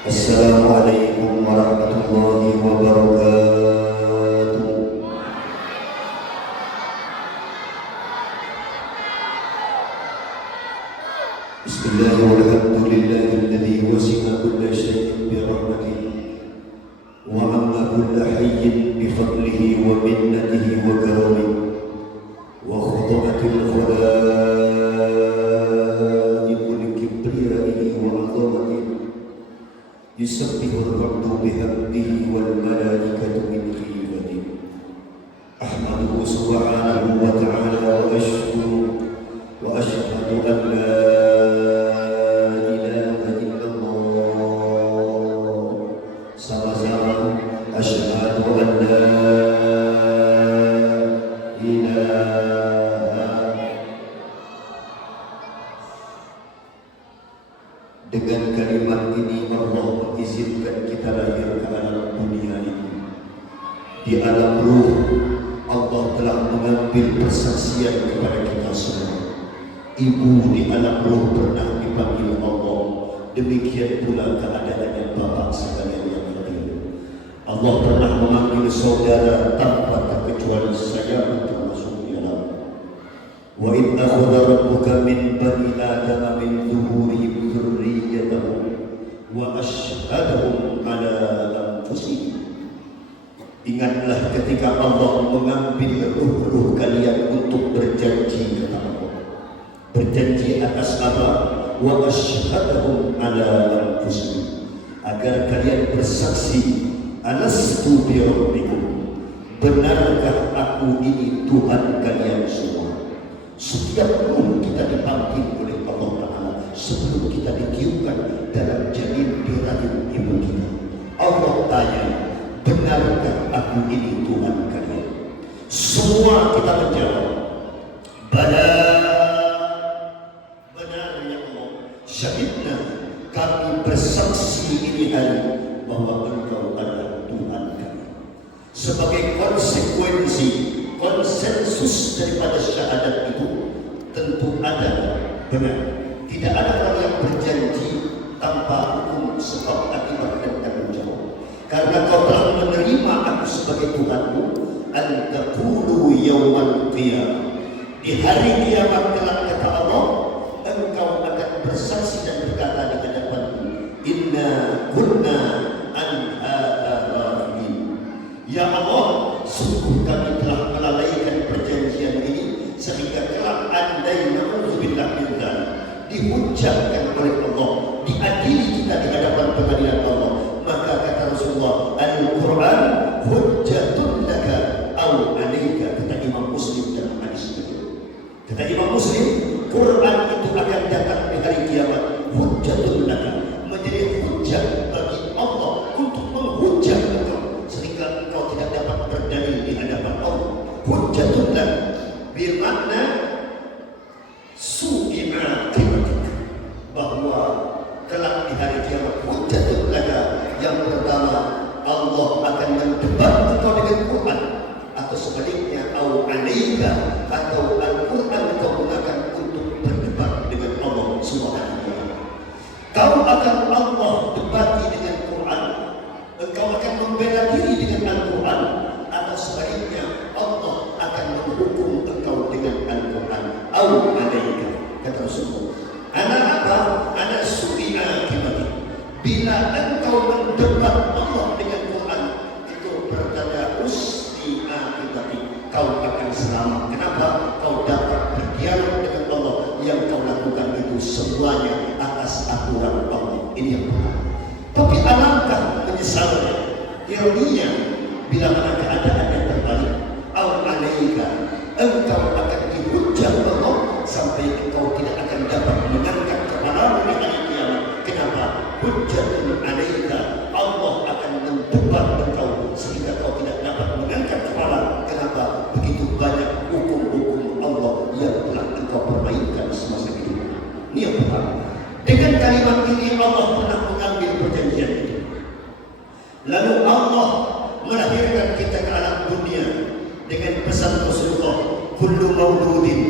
Assalamualaikum warahmatullahi wabarakatuh. Bismillahirrahmanirrahim. Wasi'a kulla syai'in bi rahmatihi wa amma kulla hayyin bi fadlihi wa minnatihi wa karamihi wa khudamatil khala'iq li kibriyaihi wa 'azamatihi. Yusabbihu ar-rabbu bihamdihi wal malaikatu min khifatihi. Ahmaduhu subhanahu wa ta'ala wa ashkuru wa ashhadu an la ilaha illallah. Sama-sama asyhadu an la ilaha. Dengan kalimat ini Allah mengizinkan kita lahir ke alam dunia ini. Di alam ruh Allah telah mengambil persaksian kepada kita semua. Ibu di alam ruh pernah dipanggil Allah. Demikian pula keadaannya bapak sekalian yang hadir. Allah pernah memanggil saudara tanpa terkecuali saya untuk masuk di alam. Wa in akhadha rabbuka min bani adama min zuhurihim dzurriyyatahum wa asyhadahum ala anfusihim. Ingatlah ketika Allah mengambil ruh-ruh kalian untuk berjanji kata Allah. Berjanji atas apa? Wa asyhadahum ala anfusihim, agar kalian bersaksi, alastu bi rabbikum, benarkah aku ini Tuhan kalian semua. Setiap ruh kita dipanggil oleh Allah Ta'ala sebelum kita ditiupkan dalam janin di rahim ibu kita. Allah tanya, benarkah aku ini Tuhan kalian? Semua kita menjawab, bala, benar ya Allah. Syahidna, kami bersaksi ini hari bahwa Engkau adalah Tuhan kami. Sebagai konsekuensi, konsensus daripada syahadat itu tentu ada, benar. Tidak ada orang yang berjanji tanpa hukum sebab akibat dan tanggung jawab. Karena kau telah menerima aku sebagai Tuhanmu, antaqulu yaumal qiyamah, di hari kiamat kelak kata Allah, engkau akan bersaksi dan berkata di hadapanku, inna kunna an hadza ghafilin. Ya Allah, sungguh kami telah melalaikan perjanjian ini sehingga kelak andai na'udzubillah min dzalik dihujatkan oleh Allah, diadili kita di hadapan pengadilan Allah. Maka kata Rasulullah, Al-Quran hujjatun laka aw alayka, kata Imam Muslim dalam hadis itu. Kata Imam Muslim, Quran itu akan datang di hari kiamat, hujjatun laka, menjadi hujjat bagi Allah untuk menghujat engkau sehingga engkau tidak dapat berdalil di hadapan Allah. Hujjatun laka bermakna su'i'a kimatik, bahwa kelak di hari kiamat hujjatun laka. Yang pertama, Allah akan mendebat engkau dengan Quran, atau sebaliknya au alaika, atau Al-Quran engkau gunakan untuk berdebat dengan Allah Subhanahu wa ta'ala. Kau akan Allah debati dengan Quran, engkau akan membela diri dengan Al-Quran, atau sebaliknya Allah akan menghukum engkau dengan Al-Quran au alaika, kata Rasulullah. Anak apa? Anak su'i'a kimati. Bila engkau mendebat Allah dengan Quran, itu bertanda us'i'a kimati, kau akan selamat. Kenapa? Kau dapat berdialog dengan Allah. Yang kau lakukan itu semuanya atas aturan Allah. Ini yang benar. Tapi alangkah menyesalnya, ironinya, bila mana keadaan yang terbalik, au alaika, engkau akan dihujat Allah sampai engkau tidak akan dapat mengangkat kepalamu di hari kiamat. Kenapa? Hujjatun alaika, Allah akan mendebat engkau sehingga kau tidak dapat mengangkat kepala. Kenapa? Begitu banyak hukum-hukum Allah yang telah engkau permainkan semasa hidup. Ini yang pertama. Dengan kalimat ini Allah pernah mengambil perjanjian itu. Lalu Allah melahirkan kita ke alam dunia dengan pesan Rasulullah, kullu mauludin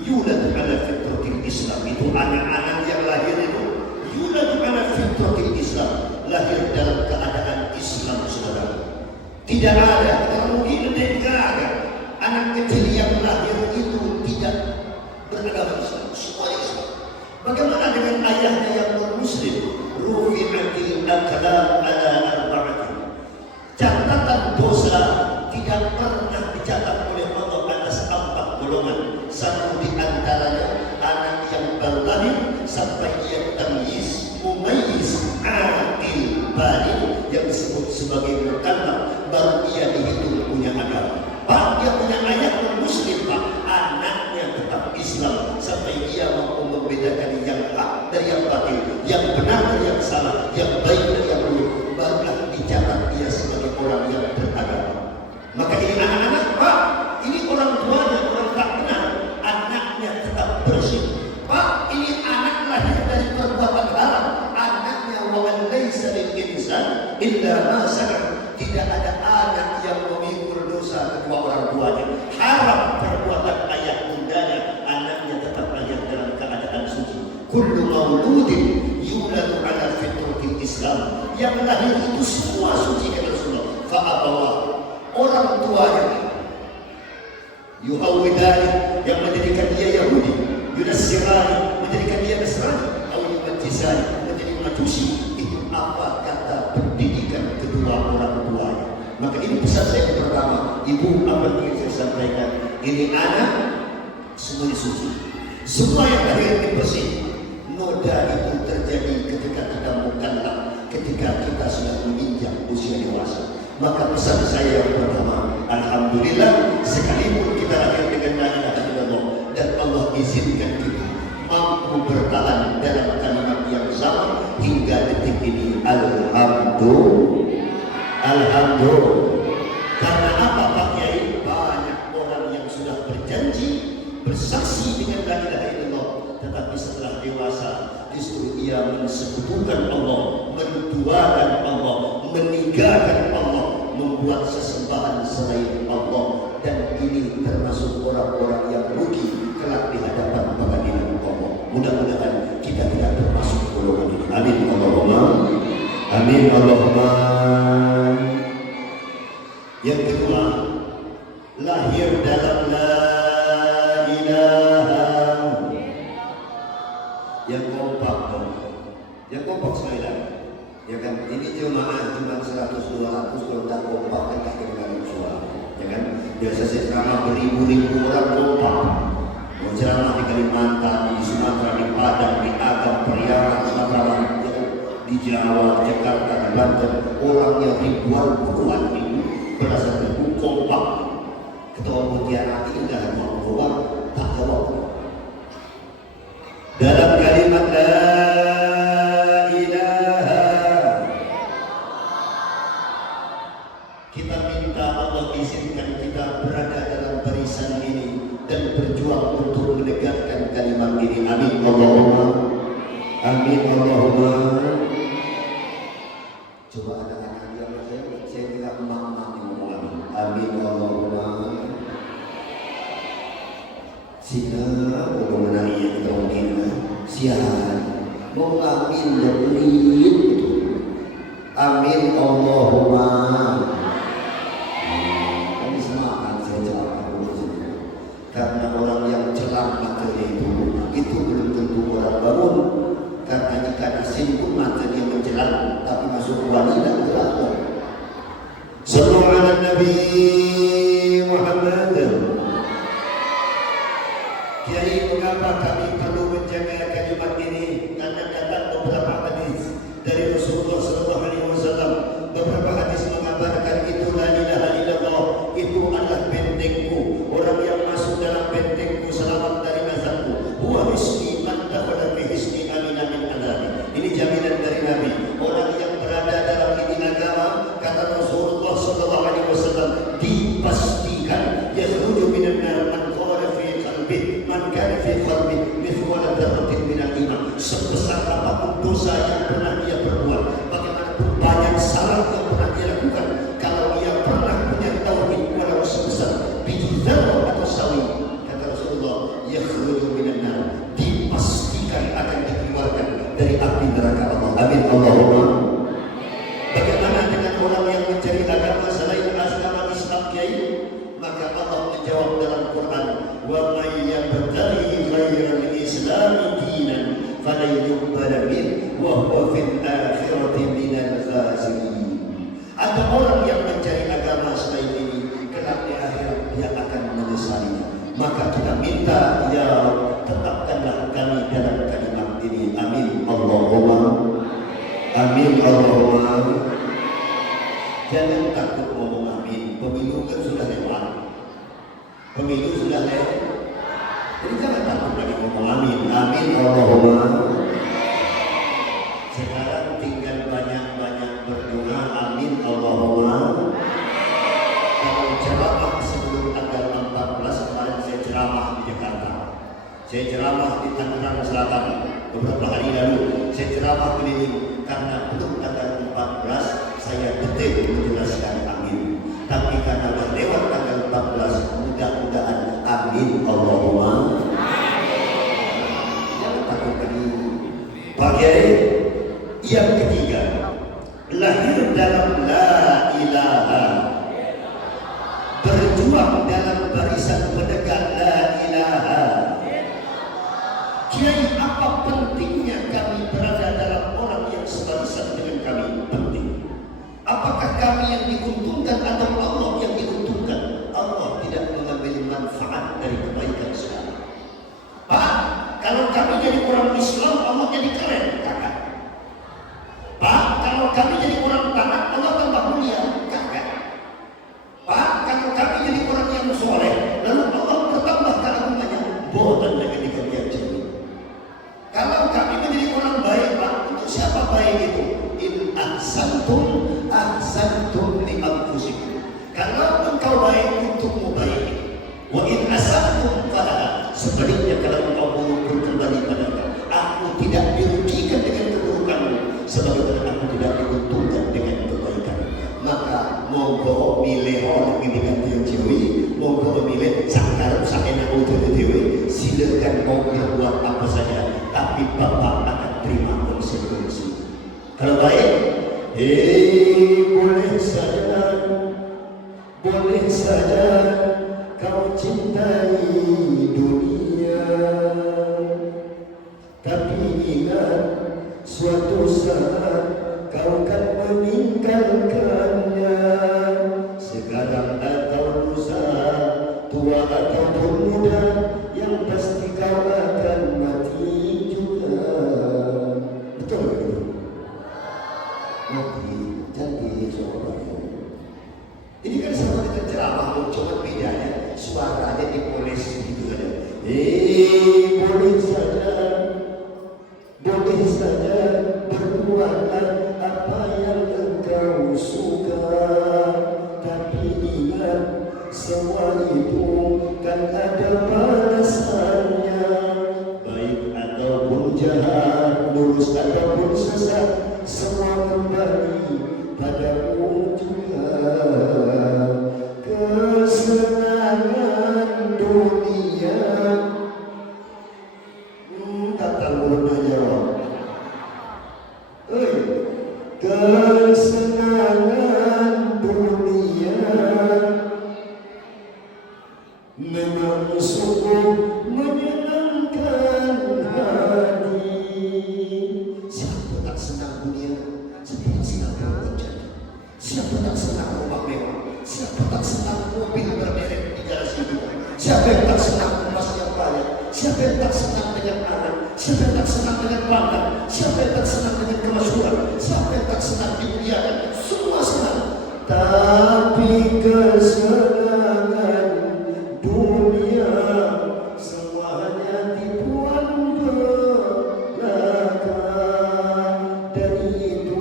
yulad ala fitratil Islam. Itu anak-anak yang lahir itu yulad ala fitratil Islam, Tidak ada, kalau mungkin tidak ada anak kecil yang lahir itu tidak beragama Islam, semuanya Islam. Bagaimana dengan ayahnya yang non-Muslim? Rufi'atil aqlam ala arba'atin. Catatan dosa tidak pernah dicatat oleh Allah atas 4 golongan. Satu di antaranya anak yang baru lahir sampai dia tamyiz, mumayyiz, aqil, baligh, yang disebut sebagai mukallaf, baru ia dihitung punya agama. Pak, dia punya ayah non-Muslim, Pak, anaknya tetap Islam sampai dia mampu membedakan yang hak dari yang batil, yang benar dari yang salah, yang baik dari yang buruk, barulah dicatat dia sebagai orang yang beragama. Maka ini anak-anak, Pak, ini orang tuanya orang tak benar, anaknya tetap bersih. Pak, ini anak lahir dari perbuatan haram, anaknya wa an laisa lil insan illa ma sa'a. Tidak ada anak yang memikul dosa kedua orang tuanya. Haram perbuatan ayah bundanya, anaknya tetap lahir dalam keadaan suci. Kullu mauludin yuladu ala fitratil Islam. Yang lahir itu semua suci kata Rasulullah. Fa'abawa, orang tuanya yuhawidani, yang menjadikan dia Yahudi, yunassirani, menjadikan dia Nasrani, atau yumajjisani, menjadi majusi. Itu apa kata pendidikan kedua orang tuanya. Maka ini pesan saya yang pertama, ibu, apa yang ingin saya sampaikan, ini anak semuanya suci, semua yang lahir ini bersih. Noda itu terjadi ketika kita mukallaf, ketika kita sudah menginjak usia dewasa. Maka pesan saya yang pertama, alhamdulillah, sekalipun kita lahir dengan la ilaha illallah dan Allah izinkan kita mampu bertahan dalam kalimat yang sama hingga detik ini, alhamdulillah. Karena apa, Pak Kiai? Banyak orang yang sudah berjanji, bersaksi dengan la ilaha illallah, tetapi setelah dewasa justru ia mensekutukan Allah, menduakan Allah, meninggalkan Allah, membuat sesembahan selain Allah, dan ini termasuk orang-orang yang rugi kelak di hadapan pengadilan Allah. Mudah-mudahan kita tidak termasuk golongan ini. Amin Allahumma. Amin Allahumma. Yang kedua, lahir dalam la ilaha, yang kompak dong, yang kompak sekali lagi. Ya kan, ini jemaah cuma 100-200, kalau tak kompak kan tak kedengaran suara. Ya kan, biasa ceramah beribu-ribu orang kompak. Mau ceramah di Kalimantan, di Sumatera, di Padang, di Agam, Periaran, Sumatera, di Jawa, Jakarta, di Banten, orangnya ribuan, puluhan ribu, berdasarkan kompak. Ketua Mutiara ini dah mau keluar, tak jawab. Dalam kalimat la ilaha, kita minta Allah izinkan kita berada dalam barisan ini dan berjuang untuk menegakkan kalimat ini. Amin Allahumma. Amin Allahumma. Coba anak-anak yang saya bilang emak-emak yang ngomong amin. Amin Allahumma. Sina mau menang yang terungkin siaran mau amin berbelit. Amin Allahumma. Kami semangat saya ceramah karena orang yang ceramah materi itu belum tentu orang bangun. Karena jika asin pun materi yang menjelang tapi masuk wanita berlaku. Sallallahu ala Nabi Muhammad. Kiai, mengapa kami perlu menjaga kalimat ini? Karena datang beberapa hadis dari Rasulullah sallallahu alaihi wasallam. Beberapa hadis mengabarkan itu la ilaha illallah itu adalah bentengku. Orang yang masuk dalam bentengku selamat dari azabku. Huwa hisni man dakhala fi hisni amina min adabi. Ini jaminan dari Nabi. Orang yang berada dalam ini agama, kata Rasulullah sallallahu alaihi wasallam, dipastikan yakhruju minan nar man qala fi qalbi man kana fi qalbi mithqala dzarratin min al-iman. Sebesar apapun dosa yang pernah dia perbuat, bagaimanapun banyak salah yang pernah dia lakukan, kalau dia pernah punya tauhid walau sebesar biji dzarrah atau sawi, kata Rasulullah, yakhruju minan nar, dipastikan akan dikeluarkan dari api neraka Allah. Amin Allahumma. Bagaimana dengan orang yang mencari agama selain Kiai? Maka Allah menjawab dalam Quran, wa may yabtaghi ghairal Islam dinan falan yuqbala min wa huwa fil akhirati minal khasirin. Ada orang yang mencari agama selain ini, kelak di akhirat dia akan menyesalinya. Maka kita minta, ya Allah, tetapkanlah kami dalam kalimat ini. Amin Allahumma amin Allahumma. Jangan takut ngomong amin. Pemilu kan sudah lewat. Pemilu sudah lewat. Jadi jangan takut lagi ngomong amin. Amin Allahumma. Sekarang tinggal banyak-banyak berdoa. Amin Allahumma. Kalau ceramah sebelum tanggal 14 kemarin saya ceramah di Jakarta. Saya ceramah di Tangerang Selatan beberapa hari lalu. Saya ceramah keliling karena belum tanggal 14 saya detik menjelaskan amin. Tapi karena lewat tanggal 14 mudah-mudahan amin Allahumma. Jangan takut lagi. Bagian yang ketiga, lahir dalam la ilaha, berjuang dalam barisan penegak la ilaha. Kiai, apa pentingnya kami berada dalam orang yang sebarisan dengan kami? Penting. Apakah kami yang diuntungkan atau Allah yang diuntungkan? Allah tidak mengambil manfaat dari kebaikan Islam. Pak, kalau kami jadi orang Islam, Allah jadi keren, kakak. Pak, kalau kami jadi orang taat, Allah tambah mulia, kakak. Pak, kalau kami jadi orang yang soleh, lalu Allah bertambah keagungannya, bodoh dengan dikalian jadi. Kalau kami menjadi orang baik, Pak, untuk siapa baik itu? In ahsantum ahsantum li anfusikum. Kalau engkau baik, untukmu baik. Wa in asantum falaha. Sebaliknya kalau engkau buruk, kembali pada aku tidak dirugikan dengan keburukanmu, sebagaimana aku tidak diuntungkan dengan kebaikan. Maka monggo milih orang ini dengan yang cewek, monggo milih sakar sakena untuk dewe. Silakan mau berbuat apa saja, tapi Bapak akan terima konsekuensi. Kalau baik, boleh saja kau cintai dunia, tapi ingat suatu saat kau kan meninggalkannya. Sekarang atau lusa, tua ataupun muda, yang pasti kau akan mati juga. Betul betul. Mati jadi seorang. Ini kan sama dengan ceramah, cuma bedanya suaranya dipoles gitu kan. Boleh saja berbuatlah apa yang engkau suka, tapi ingat semua itu kan ada balasannya. Baik ataupun jahat, lurus ataupun sesat, semua kembali padamu juga. Kesenangan dunia, kata mulutnya jawab. Kesenangan dunia memang sungguh menyenangkan hati. Siapa tak senang dunia? Seperti senang berwajah. Siapa tak senang rumah mewah? Siapa tak senang mobil bermerek di garasi rumah? Siapa yang tak senang emas yang banyak? Siapa yang tak senang dengan anak? Siapa yang tak senang dengan pangkat? Siapa yang tak senang dengan kemasyhuran? Siapa yang tak senang dimuliakan? Semua senang. Tapi kesenangan dunia semuanya tipuan belaka. Dari itu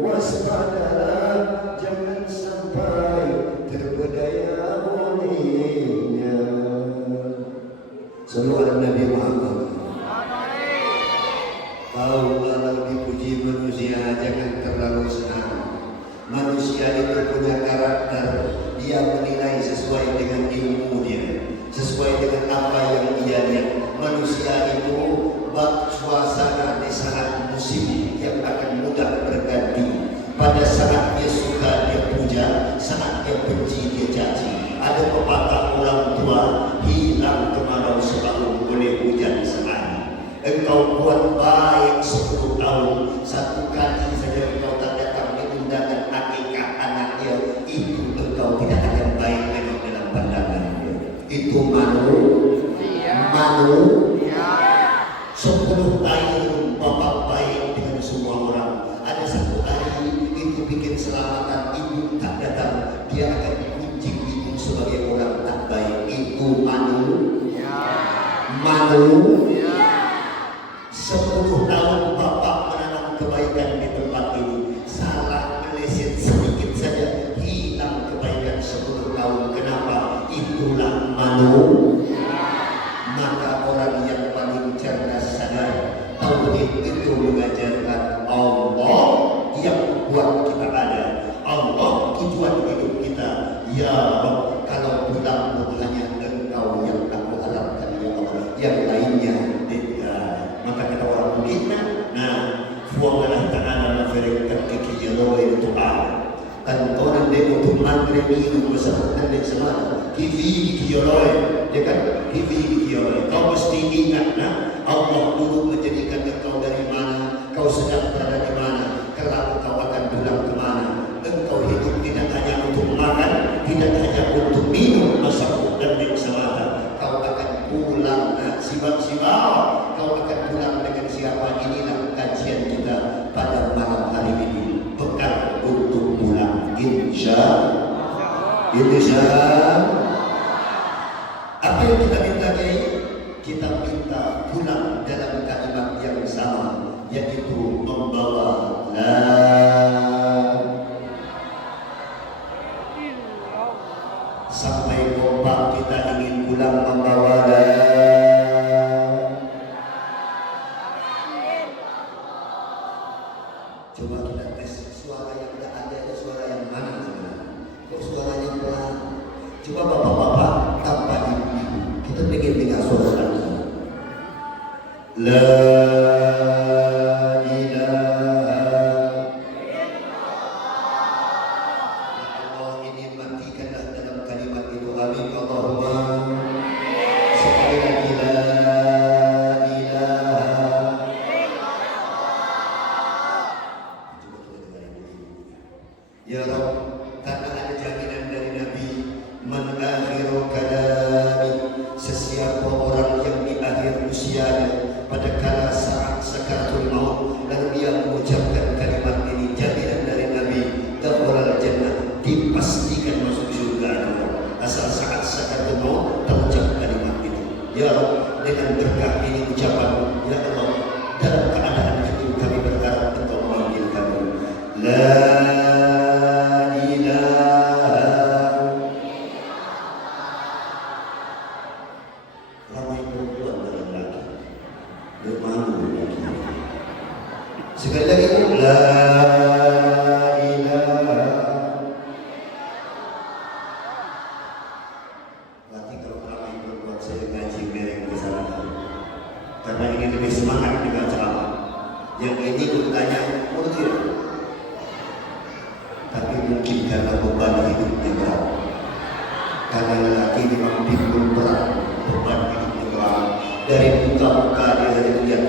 waspadalah, jangan sampai terpedaya olehnya. Sallallahu Nabi Muhammad. Kau kalau dipuji manusia jangan terlalu senang. Manusia itu punya karakter, dia menilai sesuai dengan ilmu dia, sesuai dengan apa yang dia lihat. Manusia itu bak suasana di saat musim yang akan mudah berganti. Pada saat dia suka dia puja, saat dia benci dia caci. Ada pepatah orang tua, hilang kemarau setahun boleh hujan sehari. Engkau buat baik 10 tahun, satu kali saja engkau tak datang di undangan akikah anaknya, itu engkau tidak akan baik lagi dalam pandangannya. Itu malu 10 tahun bapak baik dengan semua orang. Ada satu hari itu bikin selamatan ibu tak datang, dia akan kuncing ibu sebagai orang tak baik. Itu malu 10 tahun bapak menanam kebaikan di tempat ini, salah meleset sedikit saja hilang kebaikan 10 tahun. Kenapa? Itulah malu. Maka orang yang paling cerdas sadar, tauhid itu mengajarkan Allah yang buat kita ada, Allah tujuan hidup kita. Ya Rabb, kalau pulang hanya engkau yang aku harapkan ya Allah, yang lainnya tidak. Maka kata orang kita, nah, fuagalah ta'ala na firqat kikiyalo itu ada. Dan orang demo tu magre minum bersama dan semua kivi kiyaloy, ya kan? Kivi kiyaloy. Kau mesti ingat, nah, Allah dulu menjadikan engkau dari mana, kau sedang berada di mana, kelak kau akan pulang ke mana. Engkau hidup tidak hanya untuk makan, tidak hanya untuk minum masak dan semata. Kau akan pulang, nah, sibak-sibak. Kau akan pulang dengan siapa? Inilah kajian kita pada malam hari ini. Bekal untuk pulang, insya apa yang kita minta Kiai? Kita minta pulang dalam kalimat yang sama, yaitu membawa la sampai kompak kita ingin pulang membawa la. Coba kita tes suara yang tidak ada, suara yang mana sebenarnya? Kok suaranya pelan? Coba bapak-bapak tanpa ibu-ibu, kita pengen dengar suara lagi. La ilaha Allah, ini matikanlah dalam kalimat itu. Amin Allahumma. Sekali lagi la ilaha. Ya Rabb, karena ada jaminan dari Nabi, man akhiru kalami, sesiapa orang yang di akhir usianya pada kala saat sakaratul maut lalu dia mengucapkan kalimat ini, jaminan dari Nabi, dakhalal jannah, dipastikan masuk surga. Asal saat sakaratul maut terucap kalimat itu. Ya Rabb, dengan berkah ini ucapan, ya Allah, dalam keadaan itu kami berharap Engkau memanggil kami. La sekali lagi, la ilaha. Berarti kalau ramai berbuat saya ngaji mereng ke sana, karena ini lebih semangat dengan ceramah. Yang ini bertanya mungkin, tapi mungkin karena beban hidupnya berat, karena lelaki memang pikul berat, beban hidupnya berat. Dari muka-muka dia dari lihat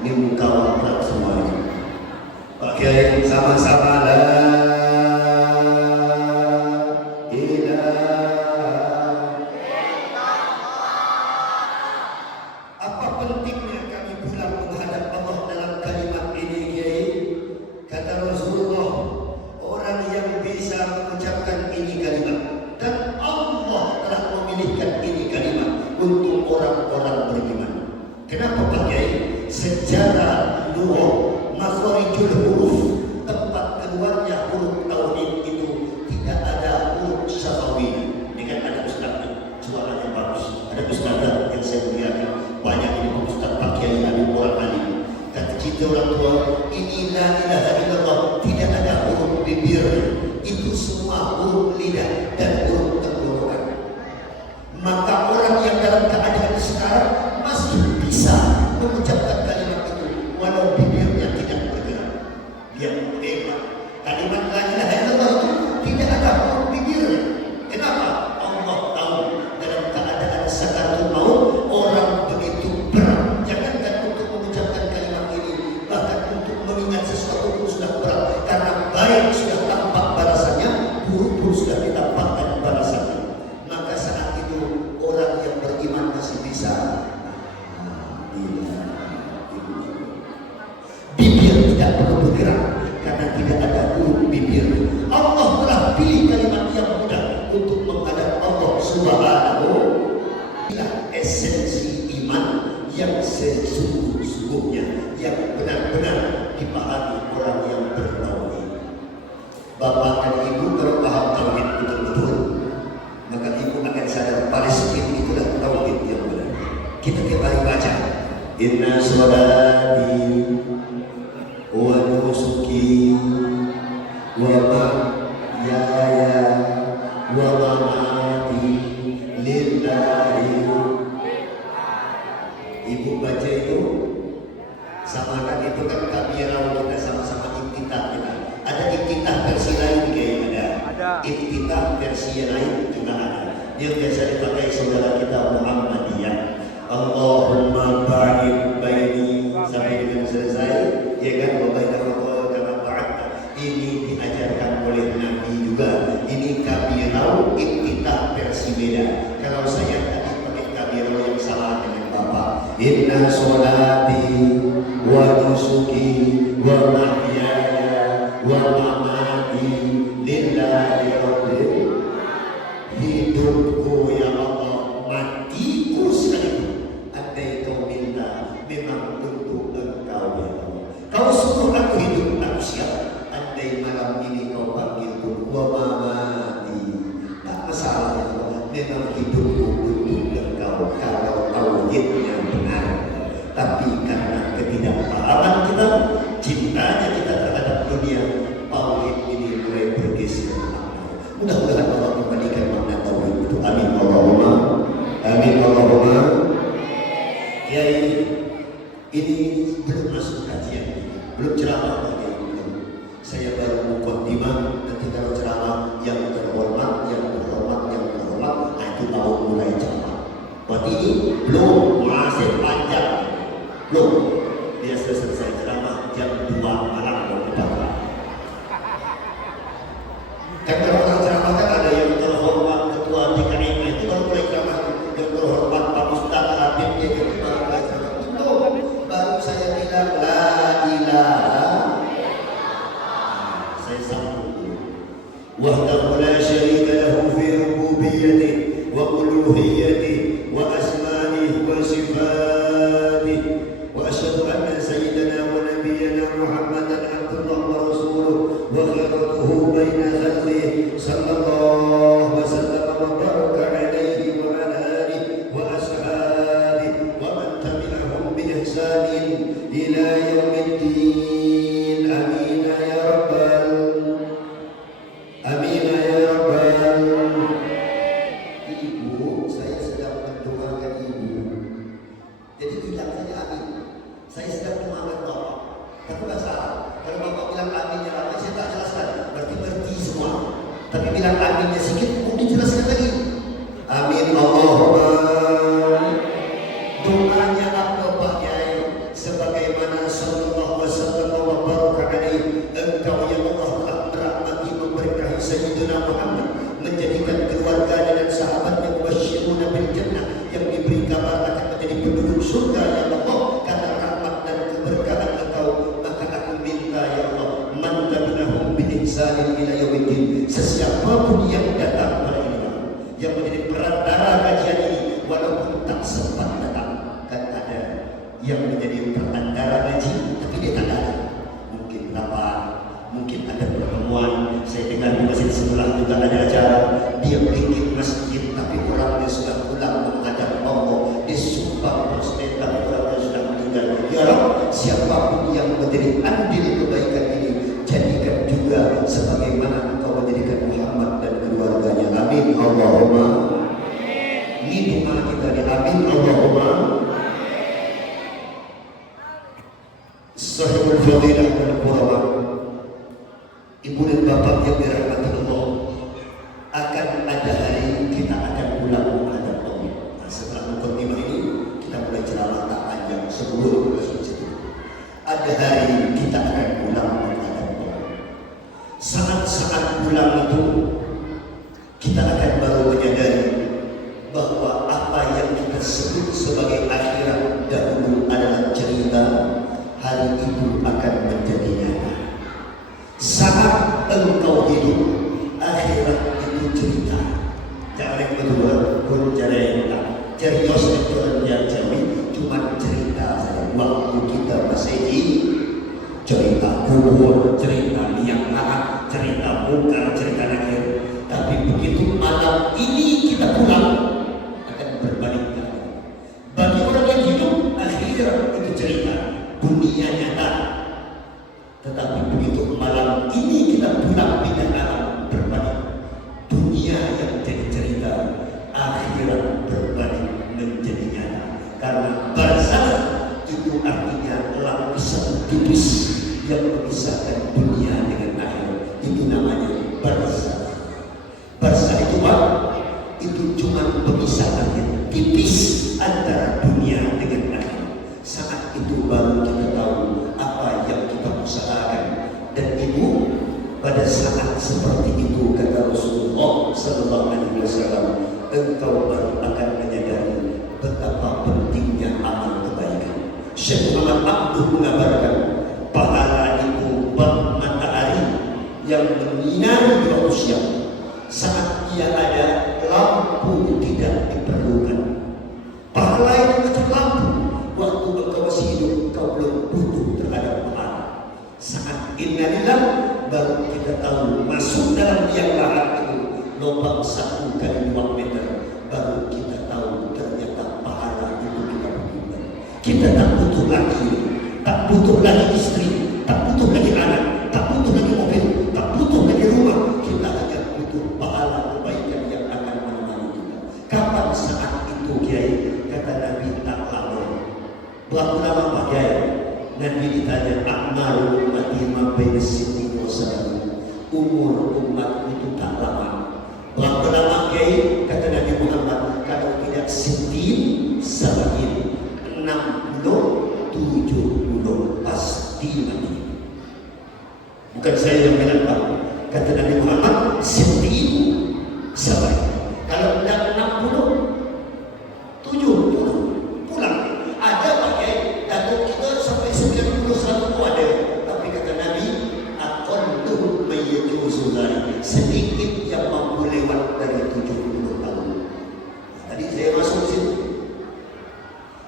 ini muka berat semuanya. Oke, sama-sama la ilaha. Apa pentingnya kami pulang menghadap Allah dalam kalimat ini, Kiai? Kata Rasulullah, orang yang bisa mengucapkan ini kalimat, dan Allah telah memilihkan ini kalimat untuk orang-orang beriman. Kenapa Pak Kiai? Secara luar makharijul huruf, tempat keluarnya huruf tauhid itu tidak ada huruf syafawi. Ini kan ada ustaz suaranya bagus, ada ustaz yang saya muliakan banyak ini ustaz Pak Kiai Habib orang alim. Kata kita orang tua, ini la ilaha illallah tidak ada huruf bibir, itu semua huruf lidah dan huruf tenggorokan. Maka orang yang dalam keadaan sekarang masih bisa mengucapkan kalimat itu walau bibirnya tidak bergerak. Dia hebat. Kalimat Inna sholati wa nusuki wa mahyaya wa mamati lillahi. Ibu baca itu sama kan, itu kan kabirah, kita sama-sama iftitah kita. Ada iftitah versi lain kayaknya ada. Iftitah versi yang lain juga ada. Yang biasa dipakai saudara kita Muhammadiyah. Allahumma ba'id baini sampai dengan selesai, ya kan? Wa baina khataaya kama ba'adta. Ini diajarkan oleh Nabi juga. Ini kabirah iftitah versi beda. Kalau saya tadi pakai kabirah yang salah dengan Bapak. Inna sholati wa nusuki wa mahyaya wa mamati lillahi rabbil. Hidupku ya Allah, matiku sekalipun, andai kau minta, memang untuk engkau ya Allah. Kau suruh aku hidup, aku siap. Andai malam ini kau panggil pun, wa mamati, tak masalah ya Allah. Memang hidupku untuk engkau, kalau tauhidnya benar. Tapi karena ketidakpahaman kita, cintanya kita terhadap dunia, tauhid ini mulai bergeser. Mudah-mudahan Allah kembalikan makna tauhid itu. Amin Allahumma. Amin Allahumma. Kiai, ini belum masuk kajian, belum ceramah lagi. Saya baru mukadimah. Nanti kalau ceramah yang terhormat, nah itu tahu mulai ceramah. Berarti ini belum, masih panjang. Belum. Dia selesai ceramah jam 2 malam mau berapa? Kan kalau orang ceramah kan ada yang terhormat ketua DKM, itu baru mulai ceramah. Yang terhormat Pak Ustaz Habib, dia gitu baru mulai ceramah. Itu baru saya bilang la ilaha. Saya sambung. Wahdahu la syarika lahu fi rububiyyatihi wa uluhiyyatihi wa asma'ihi wa sifatihi. Wa asyhadu anna sayyidana wa nabiyyana Muhammadan abdullah wa rasuluh wa khiratuhu baina khalqihi sallallahu wa sallam wa baraka alaihi wa ala alihi wa ashabihi wa man tabi'ahum bi ihsanin ila yaumiddin. Amin ya rabbal amin ya rabbal. Ibu, saya sedang mendoakan ibu, jadi tidak saja amin. Saya sedang mendoakan Bapak, tapi tidak salah. Kalau Bapak bilang aminnya apa, saya tak jelaskan, berarti semua. Tapi bilang aminnya sedikit, mau dijelaskan lagi. Amin Allahumma. Doanya apa Pak Kiai? Sebagaimana sallallahu alaihi wasallam wa baraka alaihi, engkau ya Allah telah merahmati memberkahi Sayyidina Muhammad, menjadikan keluarga dan sahabatnya mubasysyiruna bil jannah, yang diberi kabar akan menjadi penduduk surga ya Allah. Karena rahmat dan keberkahan engkau, maka aku minta ya Allah, man tabi'ahum bi ihsanin ila yaumiddin, sesiapapun yang datang pada ini, yang menjadi perantara kajian ini, walaupun tak sempat datang. Kan ada yang menjadi perantara ngaji tapi dia tak datang, mungkin rapat, mungkin ada pertemuan. Saya dengar di masjid sebelah juga ada acara, dia bikin masjid tapi orangnya sudah pulang menghadap Allah, dia sumpah prostet tapi orangnya sudah meninggal. Ya Rabb, siapapun yang menjadi andil kebaikan ini, jadikan juga sebagaimana engkau menjadikan Muhammad dan keluarganya. Amin Allahumma. Ini doa kita di amin Allahumma. Sahibul fadilah dan kurama, ibu dan bapak yang dirahmati Allah, akan ada hari kita akan pulang menghadap Allah. Nah, setelah mukadimah ini kita mulai ceramah tak panjang sebelum masuk situ. Ada hari kita akan pulang menghadap Allah. Saat-saat pulang itu kita akan baru menyadari bahwa apa yang kita sebut sebagai akhirat dahulu adalah cerita, hari itu akan menjadi nyata. Saat engkau hidup, akhirat itu cerita. Jangan kedua, pun cerita. Cerios itu yang jamin, cuma cerita saja. Waktu kita masih di cerita kubur, cerita liang lahat, cerita bongkar, cerita akhir. Tapi begitu malam ini kita pulang, akan berbalik lagi. Bagi orang yang hidup, akhirat Tetapi begitu malam ini kita pulang pindah alam berbalik, dunia yang jadi cerita, akhirat berbalik menjadi nyata. Karena barzakh itu artinya lapisan tipis yang memisahkan dunia dengan akhirat. Itu namanya barzakh. Barzakh itu apa? Itu cuma pemisahan yang tipis antara dunia dengan akhirat. Saat itu baru kita tahu apa yang kita usahakan. Dan itu pada saat seperti itu kata Rasulullah Sallallahu Alaihi Wasallam, engkau baru akan menyadari betapa pentingnya amal kebaikan. Syekh Muhammad Abduh mengabarkan pahala itu bak matahari yang menyinari manusia. Saat ia ada, lampu tidak diperlukan. Pahala itu macam lampu. Waktu engkau masih hidup, kau belum butuh terhadap pahala. Saat innalillah, baru kita tahu masuk dalam liang lahat itu lubang 1 kali 2 meter. Baru kita tahu ternyata pahala itu kita butuhkan. Kita tak butuh lagi, tak butuh lagi istri, tak butuh lagi anak, tak butuh lagi mobil, tak butuh lagi rumah. Kita hanya butuh pahala kebaikan yang akan menemani kita. Kapan saat itu, Kiai? Kata Nabi, tak lama. Berapa lama Pak Kiai? Nabi ditanya, akmaru ummati ma baina sittin wa sab'in. Umur umat itu tak lama. Berapa lama Kiai? Kata Nabi Muhammad, kalau tidak sittin, sab'in, 60, 70 pasti mati. Bukan saya yang bilang Pak. Kata Nabi Muhammad, sittin, sab'in. Kalau tidak 60, 70 pulang. Ada pakai datuk kita sampai 90 100 ada. Tapi kata Nabi, aqallu mayyajuzu dzalik, sedikit yang mampu lewat dari 70 tahun. Tadi saya masuk situ.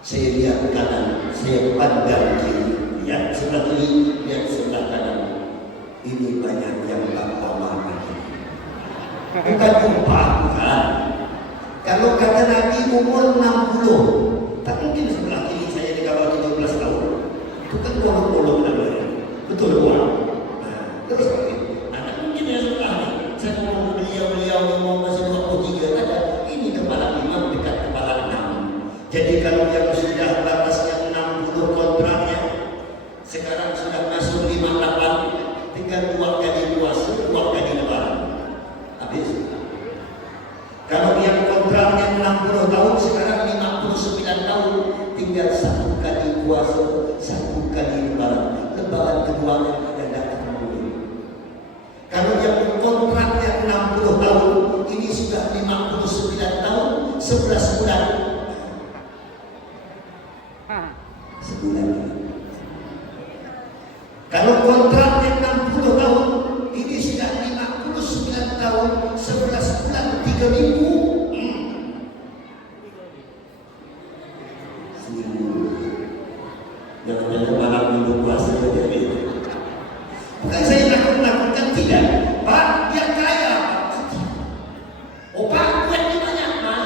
Saya lihat kanan, saya pandang kiri, lihat sebelah kiri, lihat sebelah kanan. Ini banyak yang tak lama lagi. Bukan umpah, bukan. Kalau kata Nabi umur 60, tak mungkin sebelah kiri saya di bawah 17 tahun. Itu kan bolong-bolong namanya. Betul bukan? Nah, terus lagi. Anak mungkin ya sebelah ini. Saya ngomong beliau ngomong masih 23 ada. Ini kepala 5 dekat kepala 6. Jadi kalau yang sudah batasnya 60 kontraknya, sekarang sudah masuk 58, tinggal 2 kali puasa, 2 kali lebaran. Habis. Kalau yang kontraknya 60 tahun, sekarang 59 tahun, tinggal 1 kali puasa, 1 kali lebaran. Lebaran kedua yang datang dulu. Kalau yang kontraknya 60 tahun, ini sudah 59 tahun, 11 bulan. Sebulan. Kalau kontraknya 60 tahun, ini sudah 59 tahun, 11 bulan, 3 minggu. Jangan-jangan malam minggu puasa saja. Bukan saya nakut-nakutkan, tidak. Pak, dia kaya. Oh Pak, duitnya banyak, Pak.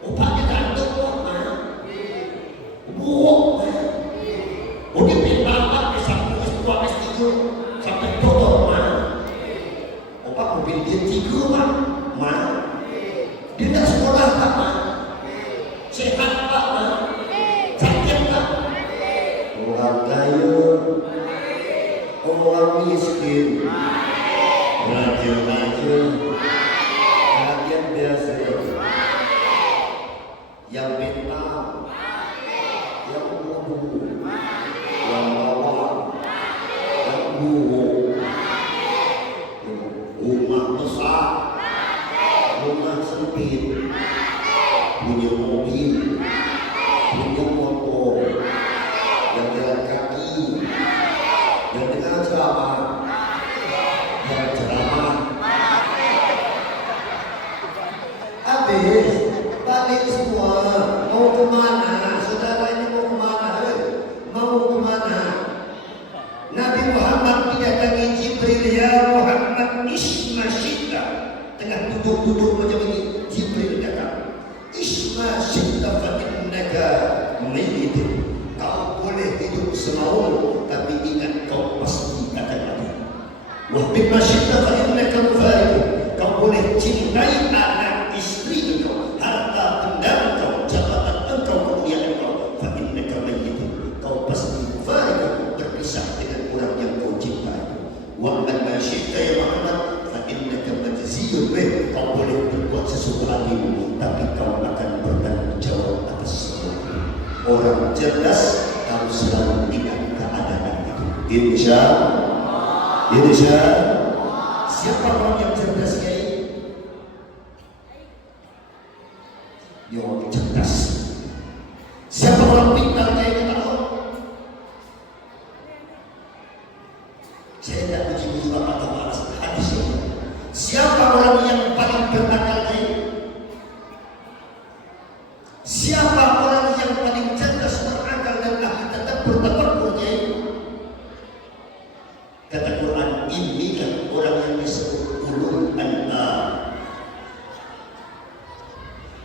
Oh Pak, dia gantung, Pak. Oh, oh dia pintar, Pak. Dia sampai S2, S3, sampai doktor, Pak. Oh Pak, mobil dia 3, Pak. Pak, dia tak sekolah, Pak. Sehat, Pak. Sakit, Pak. Orang kaya, orang miskin, raja-raja, rakyat biasa, yang mental, yang bodoh, yang bawah, yang buruk, rumah besar, rumah sempit, punya mobil, punya motor, yang jalan kaki, yang dengan ceramah, yang ceramah. Habis, balik semua. Mau kemana? Saudara ini mau kemana? Mau kemana? Nabi Muhammad didatangi Jibril, ya Muhammad isma syidda. Tengah duduk-duduk macam ini, Jibril datang. Isma syidda fa innaka mayyitun. Kau boleh hidup semau, tapi ingat kau bima syi'ta fa innaka mufariqun. Kau boleh cintai anak istri engkau, harta benda engkau, jabatan engkau, kemuliaan engkau, fa innaka mayyitun. Kau pasti mufariqun, berpisah dengan orang yang kau cintai. Wa bima syi'ta ya Muhammad fa innaka majziyun bih. Kau boleh berbuat sesuatu hatimu, tapi kau akan bertanggung jawab atas semua. Orang cerdas harus selalu ingat keadaan itu. Insya siapa orang yang cerdas Kiai? Dia orang cerdas. Siapa orang pintar Kiai? Kita tahu. Saya tidak puji-puji Bapak tahu hadis ini. Siapa orang yang paling berakal Kiai? Siapa orang yang paling cerdas berakal dan ahli tadabbur Kiai? Kata Quran, inilah orang yang disebut ulul albab,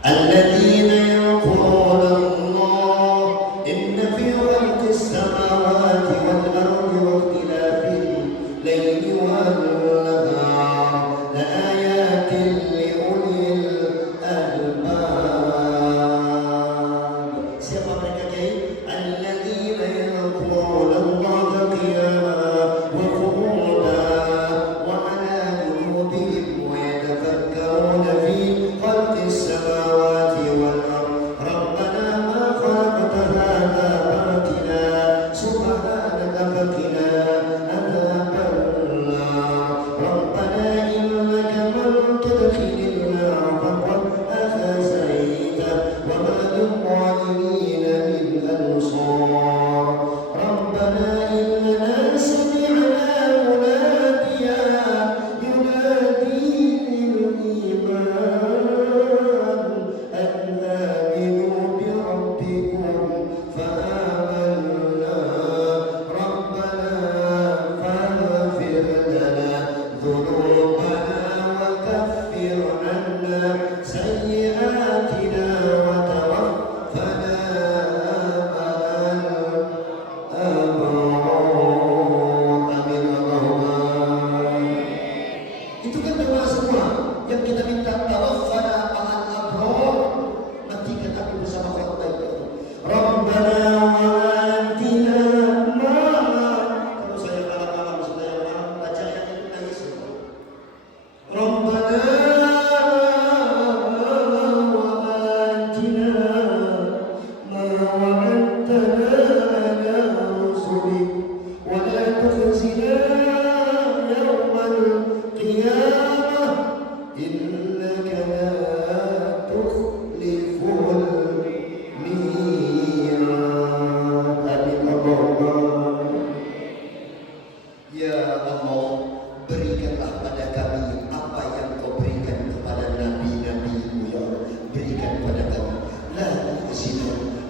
alladzina yadhkuruna Allah inna fi khalqis samawati wal ardi wa ikhtilafil layli wan nahar la ayatin li ulil albab. Siapa mereka Kiai? Alladzina yadhkuruna Allah qiyaman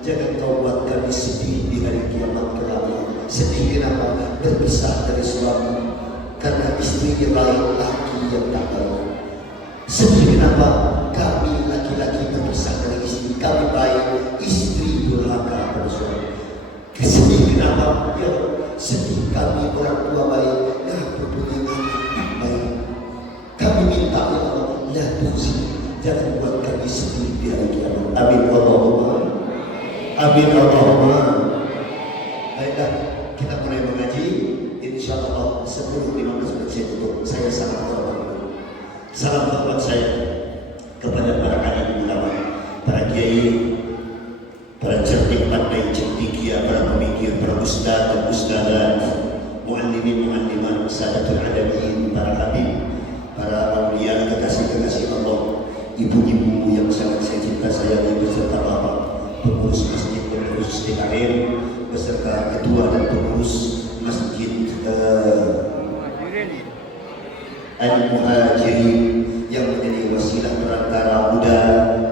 Jangan kau buat kami sedih di hari kiamat kelak. Sedih kenapa? Berpisah dari suami karena istri yang lain, laki yang tak tahu. Sedih kenapa? Kami laki-laki berpisah dari istri kami baik, istri durhaka pada suami. Sedih kenapa? Ya, sedih kami orang tua baik, nah berpunya anak baik. Kami minta Allah, la tuzi, jangan buat kami sedih di hari kiamat. Amin Allahumma. Amin Allahumma. Baiklah, kita mulai mengaji. InsyaAllah 10-15 menit saya tutup. Saya sangat hormat. Salam hormat saya kepada para alim ulama, para kiai, para cerdik pandai cendekia, para pemikir, para ustaz dan ustazat, muallimin muallimat, sadatul alamin, para habib, para awliya, kekasih-kekasih Allah, ibu-ibu yang sangat saya cinta sayangi beserta bapak, pengurus masjid, pengurus TKM, beserta ketua dan pengurus masjid Al-Muhajirin yang menjadi wasilah perantara muda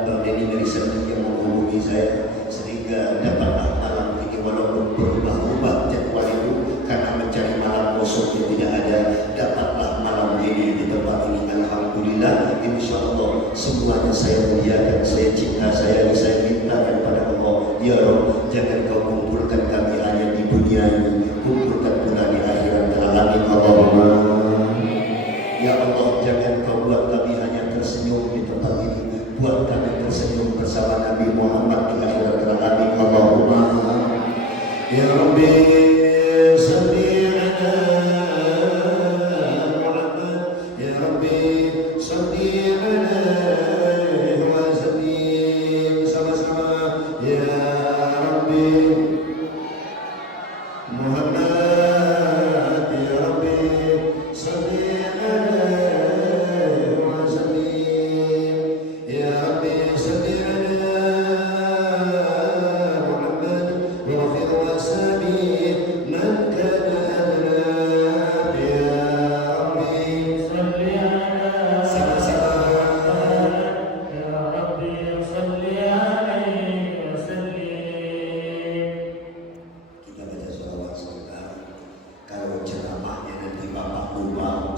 Bang Denny dari Serang yang menghubungi saya sehingga dapatlah malam ini walaupun berubah-ubah jadwal itu karena mencari malam kosong yang tidak ada, dapatlah malam ini di tempat ini. Alhamdulillah, insyaallah semuanya saya muliakan, saya cinta, saya mintakan pada Allah, ya Rabb, jangan kau kumpulkan kami hanya di dunia ini, kumpulkan pula di akhirat. Amin Allahumma.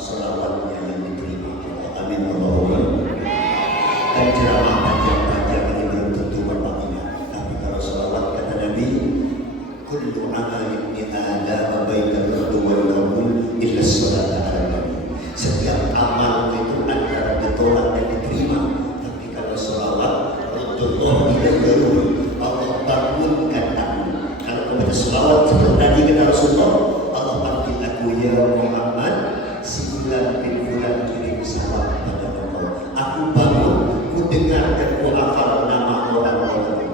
selawatnya yang diterima Allah. Amin Allahumma. Dan ceramah panjang-panjang ini belum tentu bermakna, tapi kalau selawat kata Nabi, kullu amalin min Adam bainal ardi wal ardi illa as-salata ala nabi. Setiap amal itu antara ditolak dan diterima, tapi kalau selawat Rasulullah ilaika Allah bangunkan aku. Kalau kau baca selawat seperti tadi kata Rasulullah, Allah panggil aku ya Muhammad, si bulan bin bulan kirim salam pada engkau. Aku bangun, ku dengar dan ku hafal nama orang-orang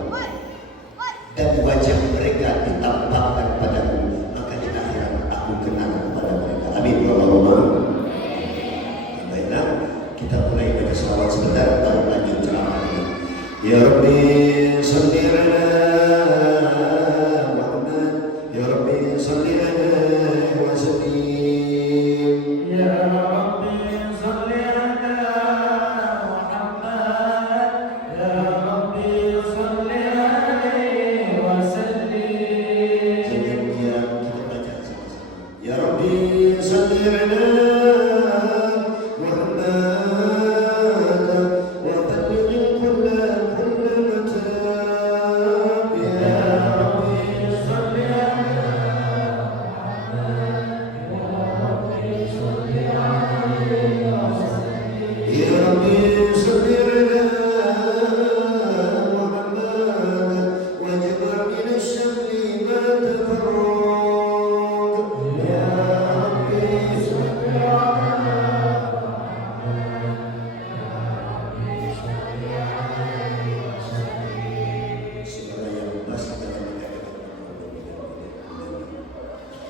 dan wajah mereka ditampakkan padaku, maka di akhirat aku kenal kepada mereka. Amin Allahumma. Baiklah, kita mulai baca selawat sebentar, baru lanjut ceramah ini. Ya Rabbi salli ala Muhammad, Ya Rabbi salli alaihi wa sallim. Ya Rabbi salli ala Muhammad, Ya Rabbi salli alaihi wa sallim. Jadi kita baca sama-sama. Ya Rabbi salli ala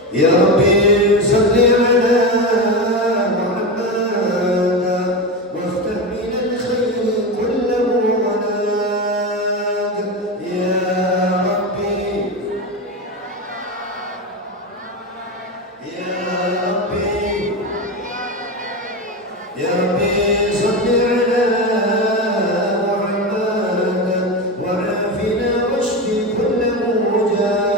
Ya Rabbi salli ala Muhammad waftah min al-khair kullahu walak. Ya Rabbi Ya Rabbi Ya Rabbi salli ala Muhammad wa afina washfi kullahu wajah.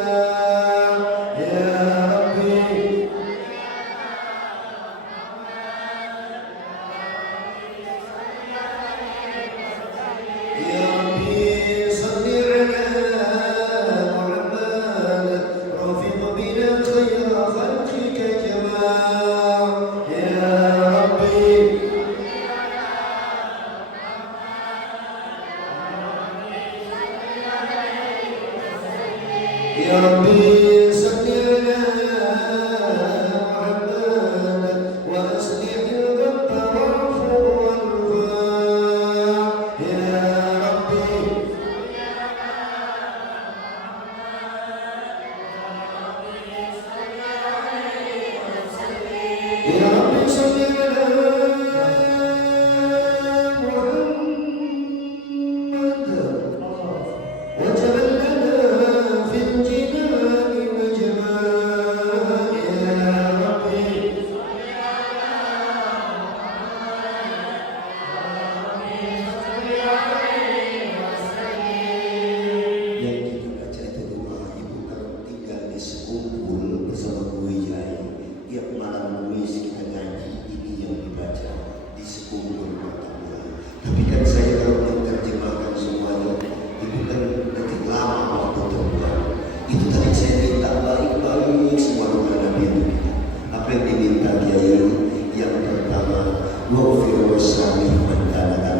Ya Rabbi salli ala Muhammad wa aslihil dhanba wa'fu wal-wafaa. Ya Rabbi Ya Rabbi salli ala tapi kan saya kalau menerjemahkan semuanya itu kan nanti lama waktu terbuat. Itu tadi saya minta baik-baik semua doa Nabi itu. Apa yang diminta Kiai? Yang pertama, wafir wasami mandalakan.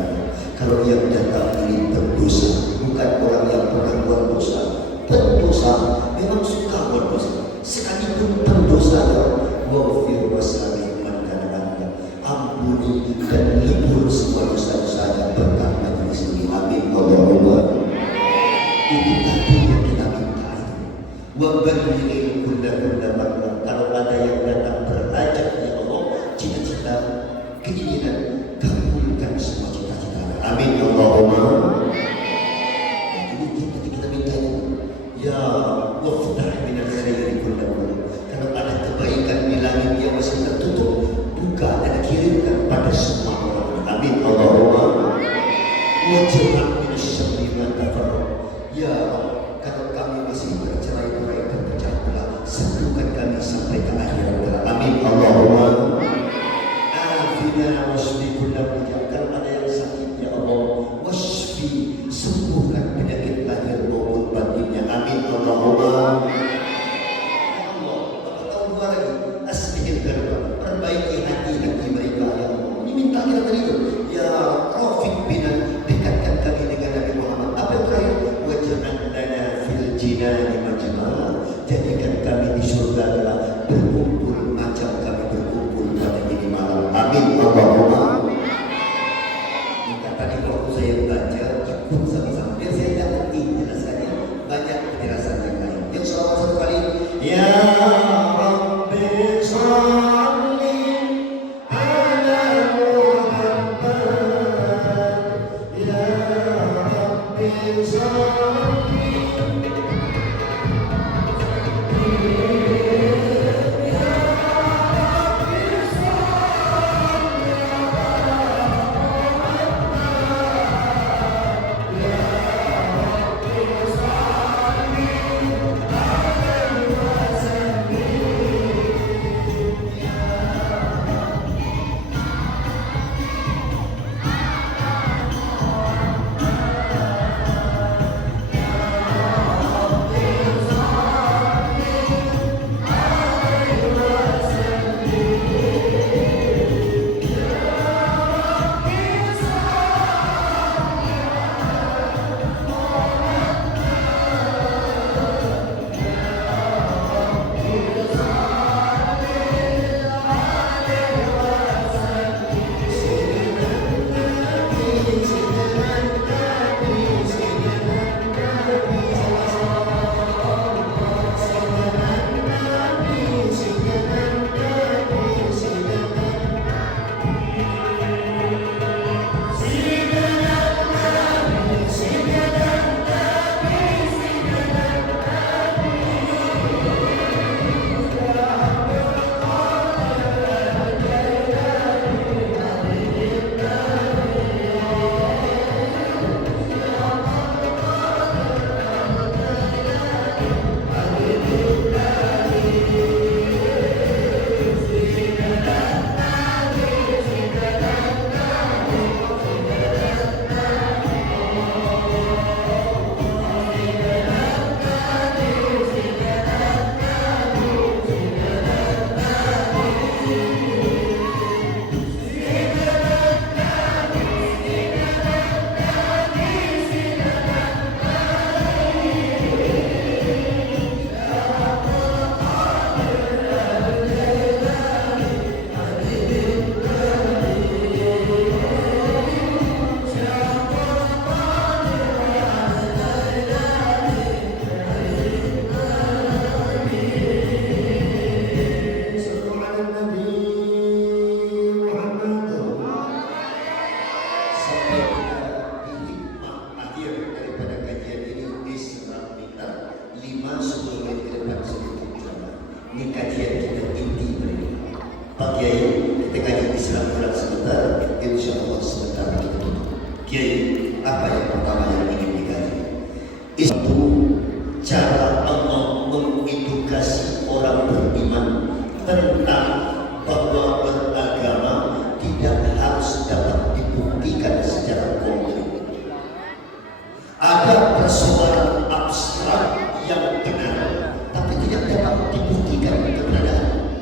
Kalau yang datang ini berdosa, bukan orang yang pernah buat dosa. Pendosa memang suka buat dosa. Sekalipun pendosa, wafir wasami mandalakan. Ampuni dan lebur semua dosa-dosanya berkat majelis ini. Amin Allahumma. Itu tadi yang kita minta itu. Wabalighi kulla marra. Kalau ada yang datang berhajat ya Allah, cita-cita, keinginan, kabulkan semua cita-cita. Amin Allahumma. Ini kita minta itu. Ya waftah minal khairi kulla marra. Kalau ada kebaikan di langit yang masih tertutup, buka dan kirimkan pada semua orang. Amin Allahumma. Wajibkan min syarri ma tafarraq. Ya kalau kami masih bercerai-berai terpecah belah, satukan kami sampai ke akhirat. Amin Allahumma. segera perbaiki hati-hati mereka ya Allah. Ini minta kita tadi itu. Ya Rafiq bina, dekatkan kami dengan Nabi Muhammad. Apa yang terakhir? Waj'al lana fil jinani majma'. Jadikan kami di surga adalah berkumpul macam kami berkumpul pada ini malam. Amin Allahumma. Maka tadi waktu saya baca ikut sama-sama biar saya tidak ngerti penjelasannya, banyak penjelasan yang lain. Yang selama satu kali ya Rabbi salli ala Muhammad, ya Rabbi salli. Ini kajian kita inti mereka. Pak Kiai, kita kaji Islam berat sebentar, insya Allah sebentar kita tutup. Kiai, apa yang pertama yang ingin dikaji? Itu cara Allah mengedukasi orang beriman tentang bahwa beragama tidak harus dapat dibuktikan secara konkret. Ada persoalan abstrak yang benar, tapi tidak dapat dibuktikan keberadaan.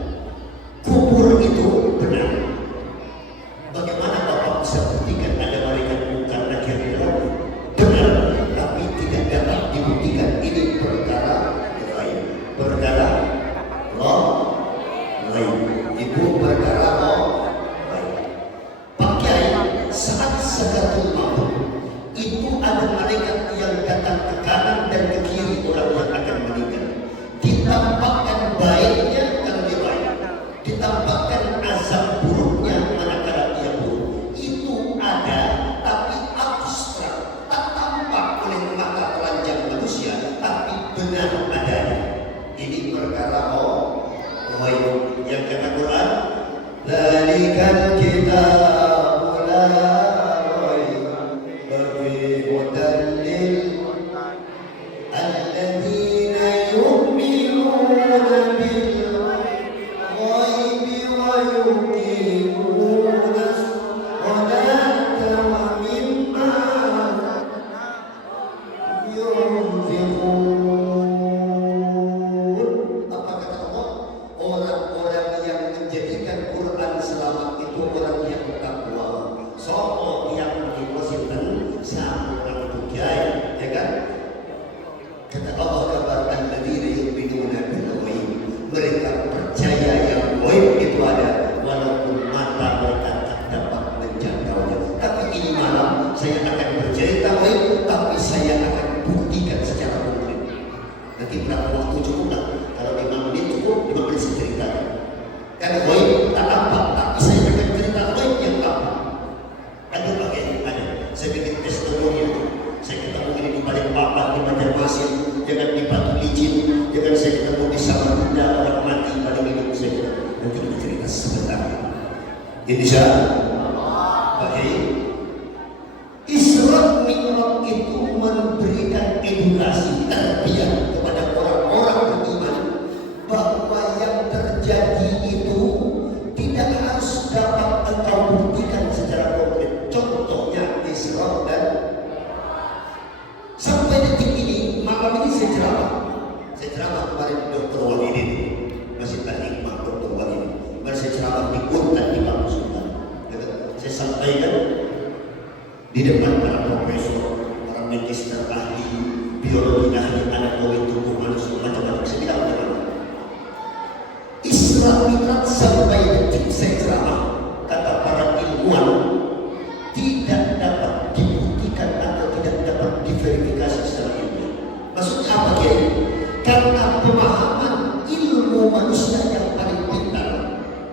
Kubur itu benar. Bagaimana Bapak bisa buktikan ada malaikat munkar nakir di dalam? Benar, tapi tidak dapat dibuktikan. Ini perkara lain. Perkara lain. Ibu perkara lain. Pak Kiai, saat Sakaratul Maut itu ada malaikat yang datang ke kanan dan ke kiri orang yang akan meninggal. Ditampakkan baiknya kalau dia baik, ditampakkan azab buruknya manakala dia buruk. Itu ada, tapi abstrak, tak tampak oleh mata telanjang manusia, tapi benar adanya. Ini perkara lain. Yang kata Quran, "Dzalikal kitabu la raiba fihi hudan lil alladzina yu'minuna bil ghaibi wa yuqimuna as-salata wa mimma yunfiqun." Apa kata Allah? Orang-orang yang menjadi berapa waktu cukup lah? Kalau 5 menit cukup, 5 menit saya cerita. Karena goib tak tampak, tapi saya akan cerita goib yang tampak. Ada pakai, ada. Saya bikin testimoni itu. Saya ketemu ini di balik papan di Banjarmasin, jangan di Batu Licin, jangan saya ketemu di Samarinda orang mati pada hidup saya. Nanti kita cerita sebentar. Insya Allah. Baik. Isra Mi'raj itu memberikan edukasi tarbiyah kepada orang-orang beriman bahwa yang terjadi itu tidak harus dapat engkau buktikan secara konkret. Contohnya Isra dan sampai detik ini, malam ini saya ceramah kemarin di Dr. Walidin, Masjid Al-Hikmah Dr. Walidin. Kemarin saya ceramah di Untan di Bangku Sultan. Saya sampaikan di depan para profesor, para magister ahli biologi, ahli anatomi tubuh manusia, macam-macam. Saya bilang bagaimana Isra Mi'raj sampai detik saya ceramah, kata para ilmuwan, tidak dapat dibuktikan atau tidak dapat diverifikasi secara ilmiah. Maksudnya apa ya? Karena pemahaman ilmu manusia yang paling pintar,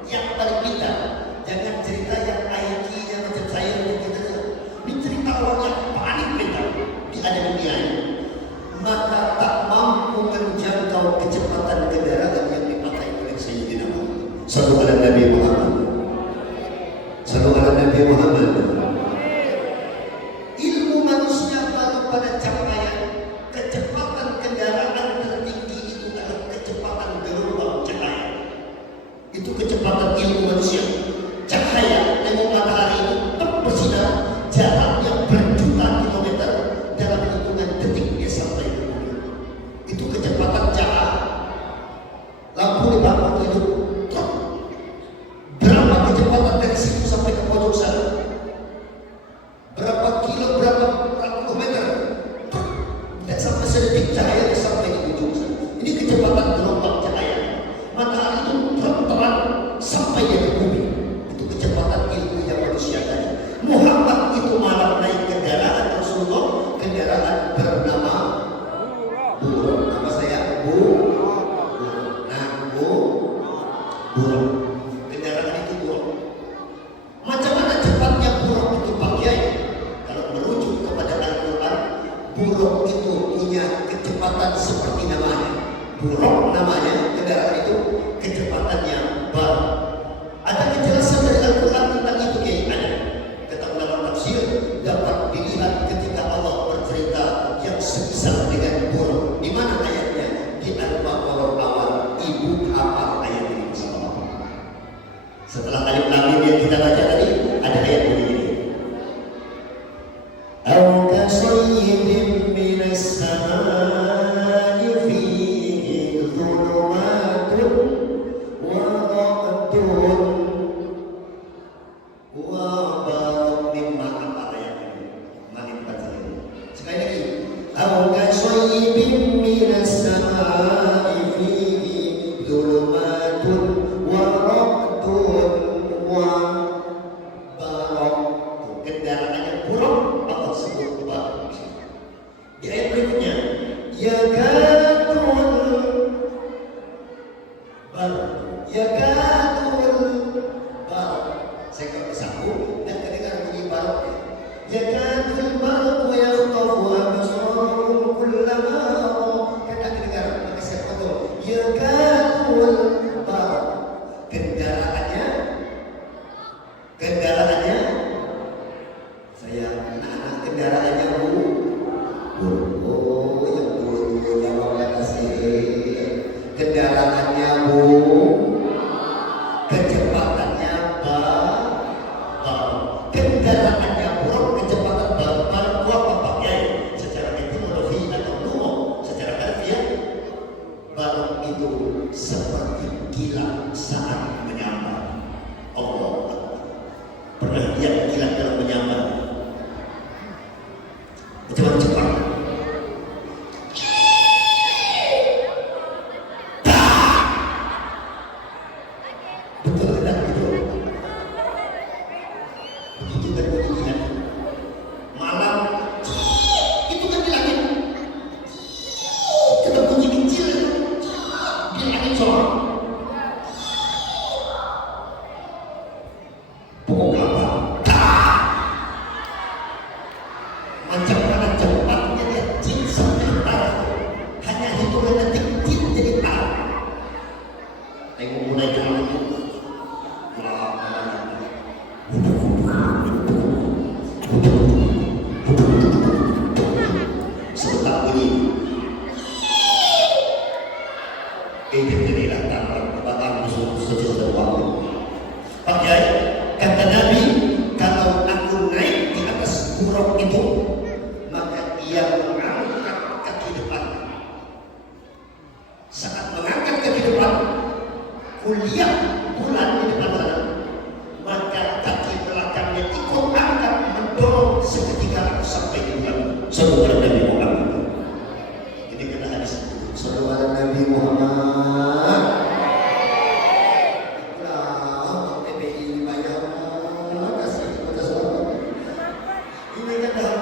jangan cerita yang IQ-nya macam saya gitu. Ini cerita orang yang paling pintar di ada dunia ini, maka tak mampu menjangkau kecepatan kendaraan yang dipakai oleh Sayyidina Muhammad. Sallallahu alaihi Nabi Muhammad. Sallallahu alaihi Nabi Muhammad. Ilmu manusia baru pada capaian kecepatan kendaraan tertinggi itu adalah kecepatan gelombang cahaya. Itu kecepatan ilmu manusia. Cahaya tengok matahari itu bersinar jaraknya berjuta kilometer dalam hitungan detik dia sampai ke bumi. Itu kecepatan cahaya. Lampu di bawah itu berapa kecepatan dari situ sampai ke pojok sana? Berapa kilo, berapa puluh meter? Dan sampai sedetik cahaya sampai di ujung sana. Ini kecepatan gelombang cahaya. Matahari itu terang sampai dia ke bumi. Itu kecepatan ilmu yang manusia tadi. Muhammad itu malam naik kendaraan Rasulullah, kendaraan bernama burung. Nama saya burung. Kendaraan itu burung. Macam mana cepatnya burung itu Pak Kiai? Kalau merujuk kepada Al-Quran, burung itu punya kecepatan seperti namanya. Burung namanya, kendaraan itu kecepatannya baru. Ada kejelasan dari Al-Quran tentang itu Kiai? Ada. Kata ulama tafsir, dapat dilihat ketika Allah bercerita yang semisal dengan burung. Di mana ayatnya? Di Al-Baqarah awal. Ibu hafal ayat ini bersama. Setelah alif lam mim yang kita baca tadi, ada ayat begini. Aw kasayyibin minas samaa'i fihi dhulumatun wa ra'dun wa barqun. Apa ayat ini? Mari baca ini. Sekali lagi. Aw kasayyibin minas samaa'i fihi dhulumatun wa ra'dun wa barqun. Kendaraannya burung, Allah sebut barqun. Di ayat berikutnya, yakadul barq. Saya kalau disambung dan kedengaran bunyi barqnya. Yakadul barq yakhtafu absarahum kullama kada kedengaran. Maka saya potong. Yakadul barq. Kendaraannya saya anak-anak kendaraannya burung. Oh, yang burung yang Allah kasih. Kendaraannya burung. Kecepatannya bar.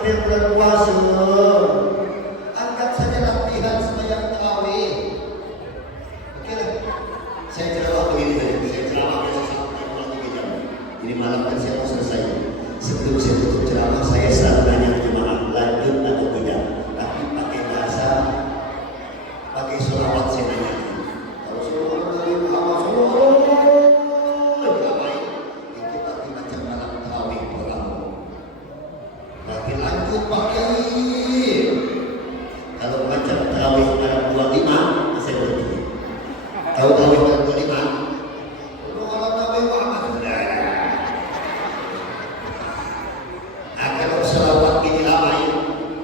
kita yang bulan puasa, anggap saja latihan sembahyang tarawih. Oke lah. Saya ceramah begini saja. Saya ceramah besok sampai 3 jam. Ini malam kan saya mau selesai. Sebelum saya tutup ceramah, saya selalu tanya ke jemaah lanjut atau tidak. Tapi pakai bahasa, pakai sholawat saya nanya. Kalau sholawat dari Muhammad tidak baik. Itu tapi macam malam tarawih pertama. Tapi lanjut pakai. Kalau macam tarawih malam 25, saya berhenti. Tahu tarawih malam 25? Kalau Nabi Muhammad sudah. Nah, kalau selawat ini lama ya,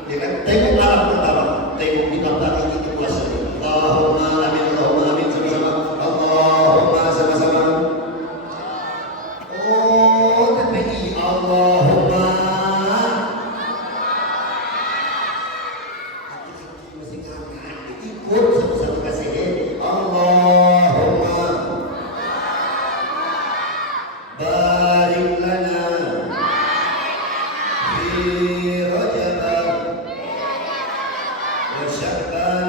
dia kan tengok malam pertama, tengok di belakang itu puasa. Allahumma amin, Allahumma amin sama-sama. Allahumma sama-sama. Oh, tapi Allahumma. Mesti ngangkat, ikut sama-sama kasih. Allahumma barik lana fi Rajab wa Sya'ban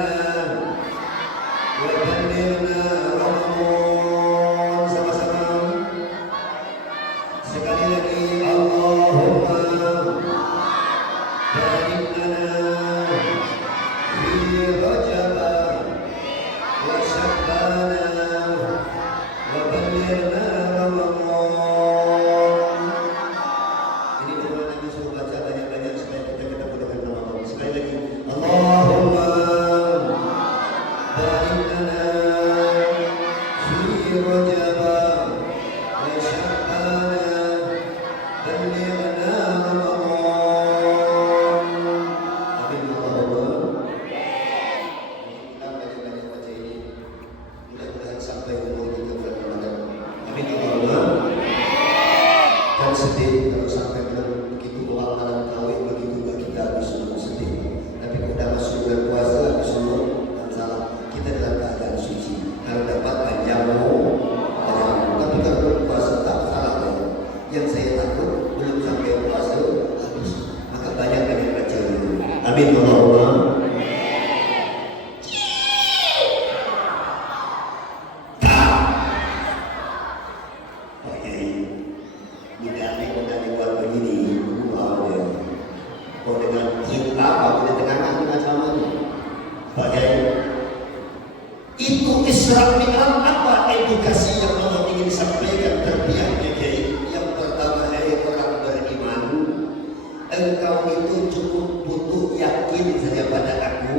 wa balighna Ramadan sama-sama. Sekali lagi Allahumma barik lana fi Rajab wa Sya'ban wa balighna Ramadan. Ini doa Nabi suruh baca banyak-banyak supaya kita mudahkan Ramadan. Sekali lagi Allahumma barik lana fi Rajab wa Sya'ban balighna Ramadan. Amin Allahumma. Kita banyak-banyak baca ini. Mudah-mudahan sampai umur kita bulan Ramadan. Amin Allahumma. Dan sedih kalau sampai bulan begitu doa malam tarawih begitu juga kita habis semua sedih. Tapi kalau udah masuk bulan puasa habis semua dan salah kita dalam keadaan suci. Kalau dapat panjang panjang. Tapi kalau belum puasa tak salah ya. Yang saya takut belum sampai puasa habis. Maka banyak baca dulu. Amin Allahumma. Tidak buat begini, kau dengan cinta, kau dengan tekanan macam mana? Bagai itu Isra Mi'raj apa edukasi yang Allah ingin sampaikan terbiaknya Kiai? Yang pertama, hai orang beriman, engkau itu cukup butuh yakin saja pada aku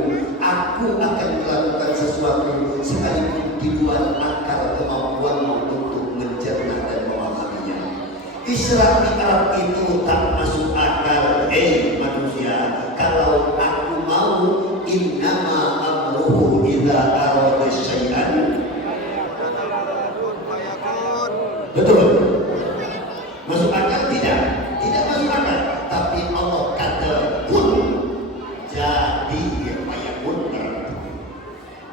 akan melakukan sesuatu sekalipun di luar akal kemampuan untuk mencerna dan memahaminya. Isra Mi'raj itu tak masuk akal, manusia. Kalau aku mau, innama amruhu idza arada syai'an. Betul. Masuk akal tidak? Tidak masuk akal. Tapi Allah kata kun, jadi fayakun.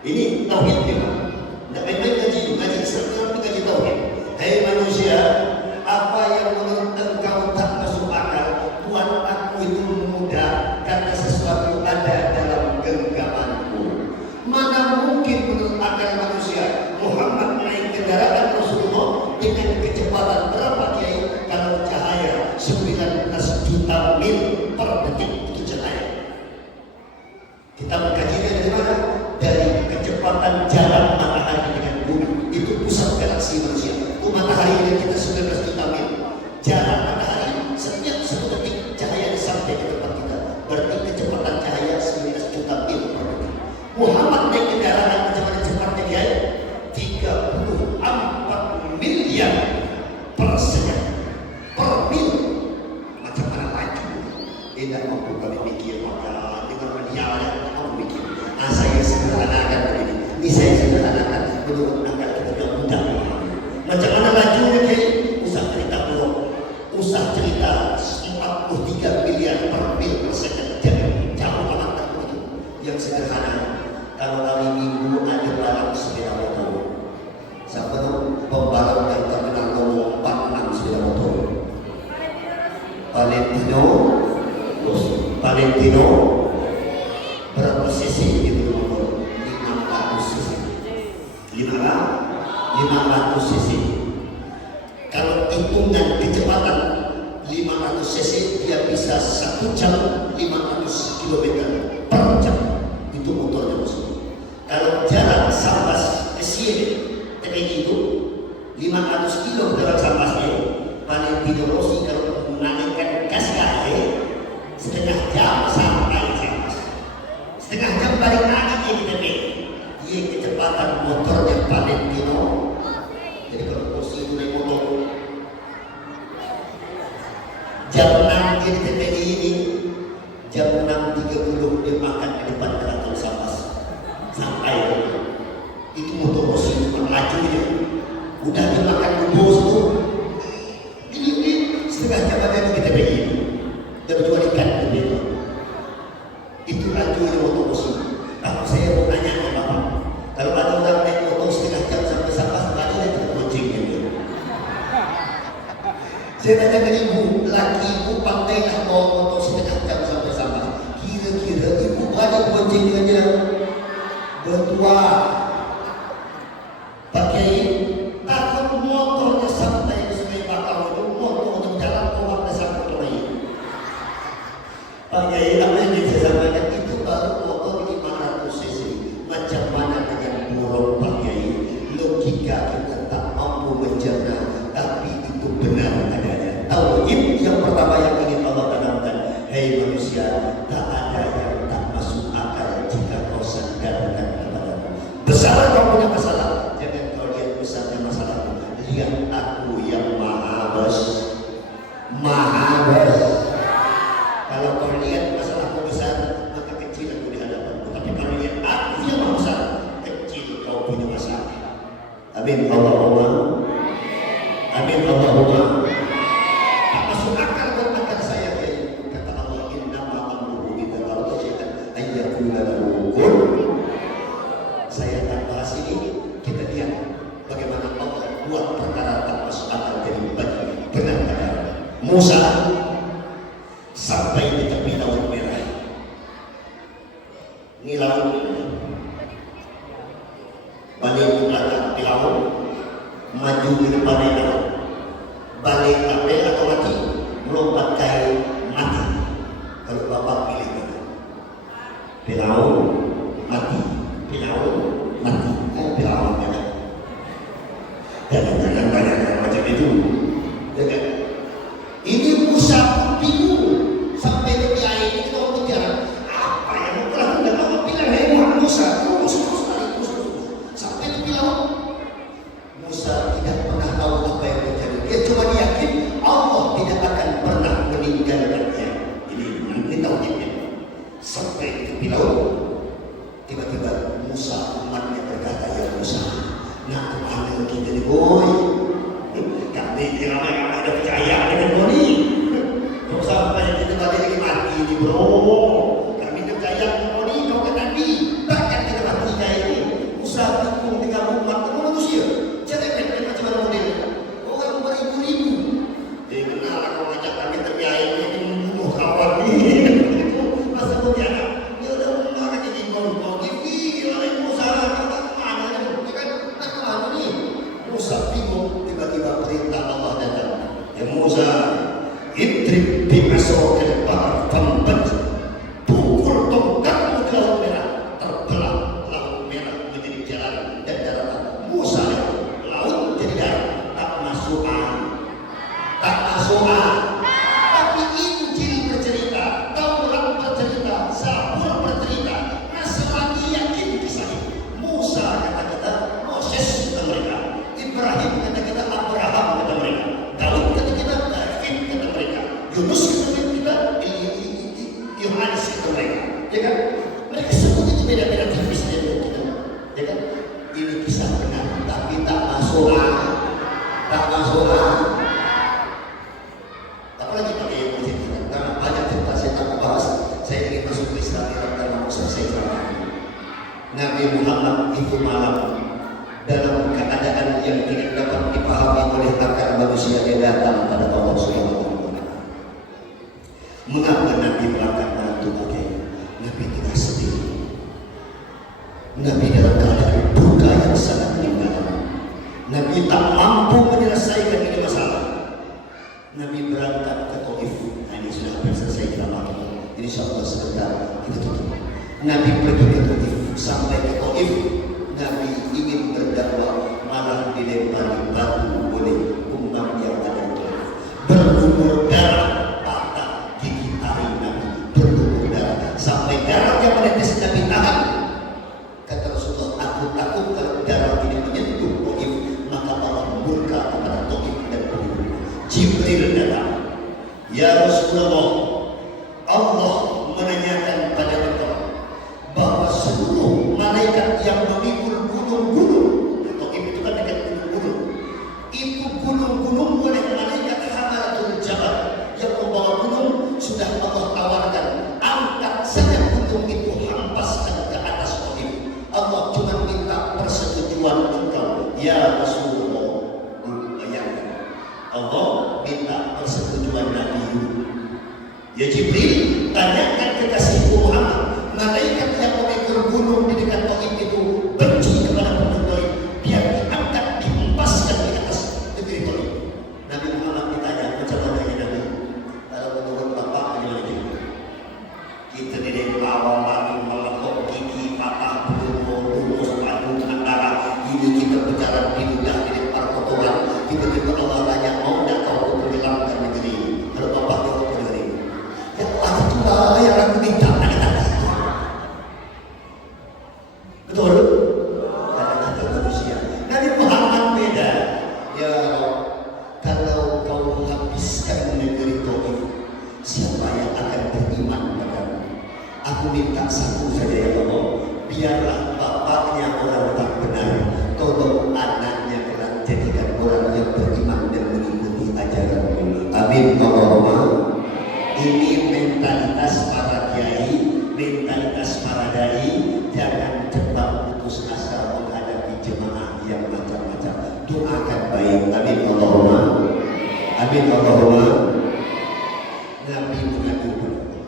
Ini tauhid juga. Tidak main-main ngaji Islam, ngaji tauhid. Hai manusia, apa yang menurut engkau tak masuk akal, buat aku itu mudah karena sesuatu ada dalam genggamanku. Mana mungkin menurut akal manusia Muhammad naik kendaraan Rasulullah dengan kecepatan berapa Kiai? Kalau cahaya 19 juta mil per detik itu cahaya. Kita mengkajinya dari mana? Dari kecepatan jalan matahari dengan bumi. Itu pusat galaksi manusia. Itu matahari yang kita 19 juta mil. Jalan matahari setiap 1 detik cahaya sampai ke tempat kita. Berarti kecepatan cahaya 19 juta mil per detik. Muhammad naik kendaraan macam mana cepatnya dia? 34 miliar per second per mil. Macam mana laju? Tidak mampu kami mikir maka dengan media yang mampu mikir. Saya sederhanakan begini. Ini saya sederhanakan menurut akal kita yang mudah. Macam mana lajunya Kiai? Usah cerita blok, usah cerita 43 miliar per mil per second. Jadi jauh amat tak itu. Yang sederhana, kalau hari Minggu ada balap sepeda motor, siapa tahu pembalap yang terkenal nomor 46 sepeda motor? Valentino Rossi. Valentino berapa cc itu motor? 500 cc. 500 cc. Kalau hitungan kecepatan 500 cc dia bisa 1 jam 500 km per jam. Itu motornya musuh. Kalau jarak Sambas ke sini itu 500 kilo jarak Sambasnya, Valentino Rossi kalau menaikkan gas setengah jam sampai Sambas. Setengah jam balik lagi dia kecepatan motornya Valentino. Jadi kalau Rossi itu naik motor jam 6 di TPI ini, jam 6.30 dia makan di depan keraton Sambas sampai itu motor Rossi cuma lajunya udah dimakan bubur itu ini setengah jam ada di TPI ini dan jual ikan begitu. Itu lajunya motor Rossi. Kalau saya mau tanya ke Bapak, kalau ada orang naik motor setengah jam sampai Sambas ada yang tidak boncengnya dia. Saya tanya ke ibu, laki ibu pandailah bawa motor setengah jam sampai Sambas. Kira-kira ibu ada bonceng dengan dia berdua. Pakai takut motornya sampai ke Sungai Bakau itu motor untuk jalan keluar desa Kotori. Pakai apa yang saya sampaikan itu baru motor 500 cc. Macam mana dengan burung pakai logika kita tak mampu mencerna, tapi itu benar adanya. Tauhid yang pertama yang ingin Allah tanamkan, hei manusia, tak ada yang tak masuk akal jika kau sandarkan kepadamu. Besar kau punya masalah, jangan kau lihat besarnya masalahmu. Lihat aku yang maha bes. Kalau kau lihat masalahmu besar, maka kecil aku di hadapanmu. Tapi kalau lihat aku yang maha besar, kecil kau punya masalah. Amin Allahumma. Amin Allahumma. Tak masuk akal katakan saya, kata Allah, innama amruhu idza arada syai'an an yaqula lahu kun. Saya tak bahas ini, kita lihat bagaimana Allah buat perkara tak masuk akal jadi benar pada Musa sampai di tepi Laut Merah. Ini laut balik ke belakang di laut, maju di depan laut, balik sampai atau mati, melompat kai mati. Kalau Bapak pilih mana? Di laut mati, di laut mati, di laut mana? Jangan banyak macam itu. Jangan. Ini Musa bingung sampai ke air ini kalau bicara apa yang mau lakukan? Allah bilang, hei Musa, terus sampai ke laut. Musa tidak pernah tahu apa yang terjadi. Dia cuma yakin Allah tidak akan pernah meninggalkannya. Ini tauhidnya. Sampai ke laut, tiba-tiba Musa umatnya berkata, ya Musa, nak kemana kita ni boy? Kami ni ramai-ramai dah percaya dengan Boni. Kau sampai kita balik lagi mati ni bro. Kami dah percaya dengan Boni, kau kan Nabi. Takkan kita mati kaya ini. Musa bingung dengan umat manusia. Jangan macam mana model. Orang beribu-ribu. Kenal aku ajak kami tepi air ini membunuh kawan ni. Masa pun dia nak. Dia dah umar jadi gongkong. Musa bingung, tiba-tiba perintah Allah datang. Ya Musa, idrib bi'asokil bahar fambanj. Pukul tongkatmu ke Laut Merah. Terbelah Laut Merah menjadi jalan dan daratan. Musa, laut jadi darat. Tak masuk Tapi Injil bercerita, Taurat bercerita, Zabur bercerita. Masih lagi yakin kisah ini. Musa kata-kata Moses kata mereka, Ibrahim kata-kata Abraham kata mereka, Daud kata-kata David kata mereka, Yunus kata-kata Yohanes kata mereka. Ya kan? Mereka sebut itu beda-beda tipis dari kita. Ya kan? Ini kisah benar, tapi tak masuk. Apalagi pakai yang menceritakan, karena banyak cerita saya tak bahas. Saya ingin masuk ke Islam karena Musa saya ceritakan. Nabi Muhammad itu malam dalam keadaan yang tidak dapat dipahami oleh akal manusia, dia datang pada Allah Subhanahu wa taala. Mengapa Nabi melakukan itu pakai. Nabi tidak sedih. Nabi dalam keadaan duka yang sangat mendalam. Nabi tak mampu menyelesaikan ini masalah. Nabi berangkat ke Taif. Nah, ini sudah hampir selesai ceramah kita. Ini insyaallah sebentar kita tutup. Nabi pergi ke Taif. Sampai ke Taif, Nabi ingin berdakwah, malah dilempari batu oleh umat yang ada di Taif. Berlumur darah, patah gigi taring Nabi, berlumur darah sampai darahnya menetes. Nabi tahan. Kata Rasulullah, aku takut kalau darah ini menyentuh Taif, maka Allah murka kepada Taif dan penduduk. Jibril datang. Ya Rasulullah, Allah menanyakan pada engkau bahwa seluruh malaikat yang memikul gunung-gunung, Taif itu kan dekat gunung-gunung, itu gunung-gunung oleh malaikat Hamalatul Jabal yang membawa gunung sudah Allah tawarkan, angkat saja gunung itu, hampaskan ke atas Taif. Allah cuma minta persetujuan engkau, ya Rasulullah. Bayangkan, Allah minta persetujuan Nabi. Ya Jibril, tanyakan kekasihku Muhammad, malaikat yang memikul gunung di dekat Taif itu benci kepada penduduk Taif, biar diangkat, dihempaskan di atas negeri Taif. Nabi Muhammad ditanya, macam mana ya Nabi? Kalau menurut Bapak bagaimana kita? Kita di awal lagi melekok gigi, patah bulu, rumus, padu, antara ini kita berjalan di ludah di depan kotoran. Tiba-tiba Allah tanya, mau tak kau menyelamkan negeri? Kalau Bapak jawab negeri, ya Allah itulah yang aku minta. Betul? Kata-kata manusia. Nabi Muhammad beda. Ya, kalau kau habiskan negeri Taif, siapa yang akan beriman padamu? Aku minta satu saja ya Allah, biarlah bapaknya orang tak benar, tolong anaknya kelak jadikan orang yang beriman dan mengikuti ajaranmu. Amin Allahumma. Ini mentalitas para kiai, mentalitas para dai. Jangan cepat putus asa menghadapi jemaah yang macam-macam. Doakan baik. Amin Allahumma. Amin Allahumma. Nabi mengadu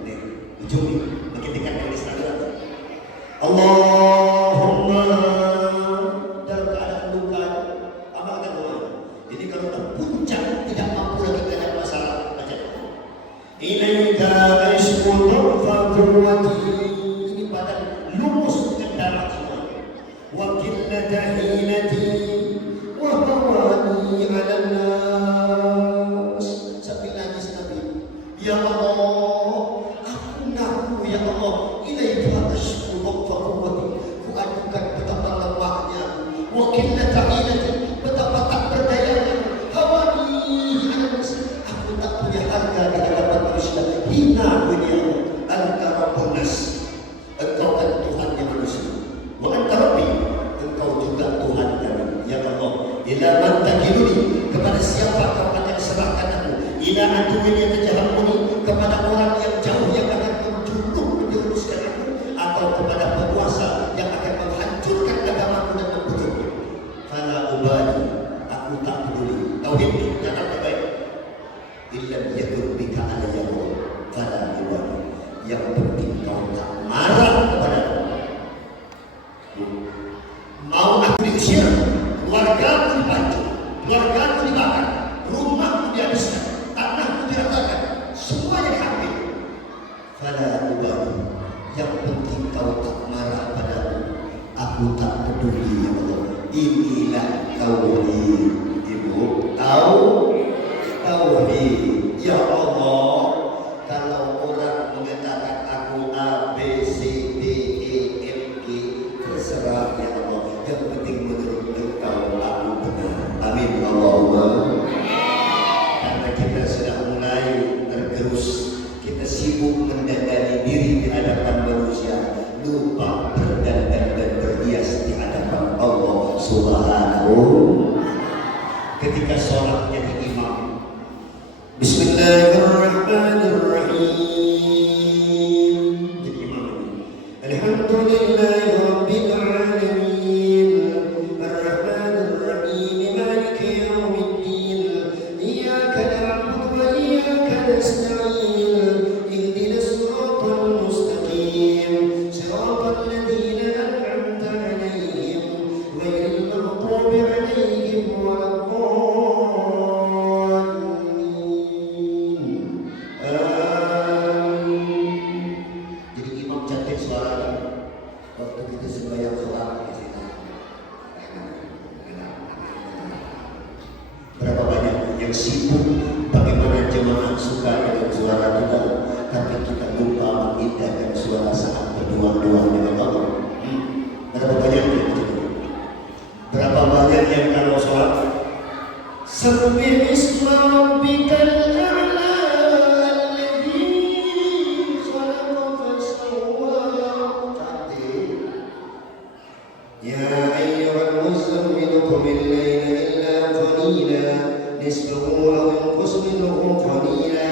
nih, ujung nih, makin dekat dari Instagram. Allahumma, dalam keadaan luka, amalkan doa. Jadi kalau terpuncak tidak mampu lagi dengan masalah, baca. Ilaika ashku dha'fa quwwati, ini badan lumus dengan darah semua. Wa qillata hilati wa hawani 'alan nas. Sambil nangis Nabi, ya Allah, aku ngaku ya Allah, ilaika ashku dha'fa quwwati, ku adukan betapa lemahnya, wa qillata hilati, betapa tak berdayanya, hawani 'alan nas, aku tak punya harga di hadapan manusia, hina dunia. Anta Rabbun nas, engkau kan Tuhannya manusia. Wa anta Rabbi, engkau juga Tuhan kami. Ya Allah, ila man takiluni, kepada siapa kau akan serahkan aku? Ila aduwin yatajahammuni, kepada orang yang jauh yang akan menjuluk menjerumuskan aku, atau kepada penguasa yang akan menghancurkan agamaku dan membunuhku. Fala ubali, aku tak peduli. Tauhid catat baik. Illa yadur bika alayya fala ubali, yang penting kau tak marah kepadaku. Mau aku diusir, keluarga aku dipancung, keluarga aku dibakar, rumahku dihabiskan, tanahku diratakan, semuanya diambil. Fala ubali, yang penting kau tak marah padaku, aku tak peduli ya Allah. Inilah tauhid. Ibu tahu tauhid. Ya Allah, kalau orang mengatakan aku A, B, C, D, E, F, G, terserah ya Allah. Yang penting menurut engkau aku benar. Amin Allahumma. Karena kita sudah mulai tergerus, kita sibuk mendandani diri di hadapan manusia, lupa berdandan dan berhias di hadapan Allah Subhanahu. Ketika sholat jadi imam, Bismillahirrahmanirrahim. sibuk bagaimana jemaah suka dengan suara kita, tapi kita lupa mengindahkan suara saat berdoa-doa dengan Allah. Berapa banyak yang begitu? Berapa banyak yang kalau sholat Sabbih isma rabbikal a'la alladzi khalaqa fasawwa. Ya ayyuhal muzammil qumil layla illa qalila nisfahu aw inqus minhu qalila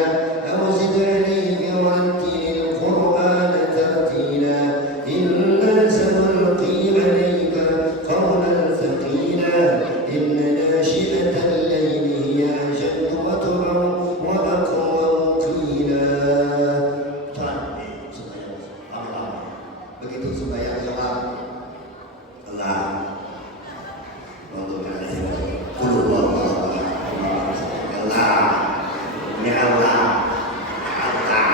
aw zid alayhi warattilil qur'ana tartila inna sanulqi alayka qawlan thaqila inna nashi'atal layli hiya ashaddu wat'an wa aqwam qila. Begitu supaya jawab Allah Allah ya Allah Allah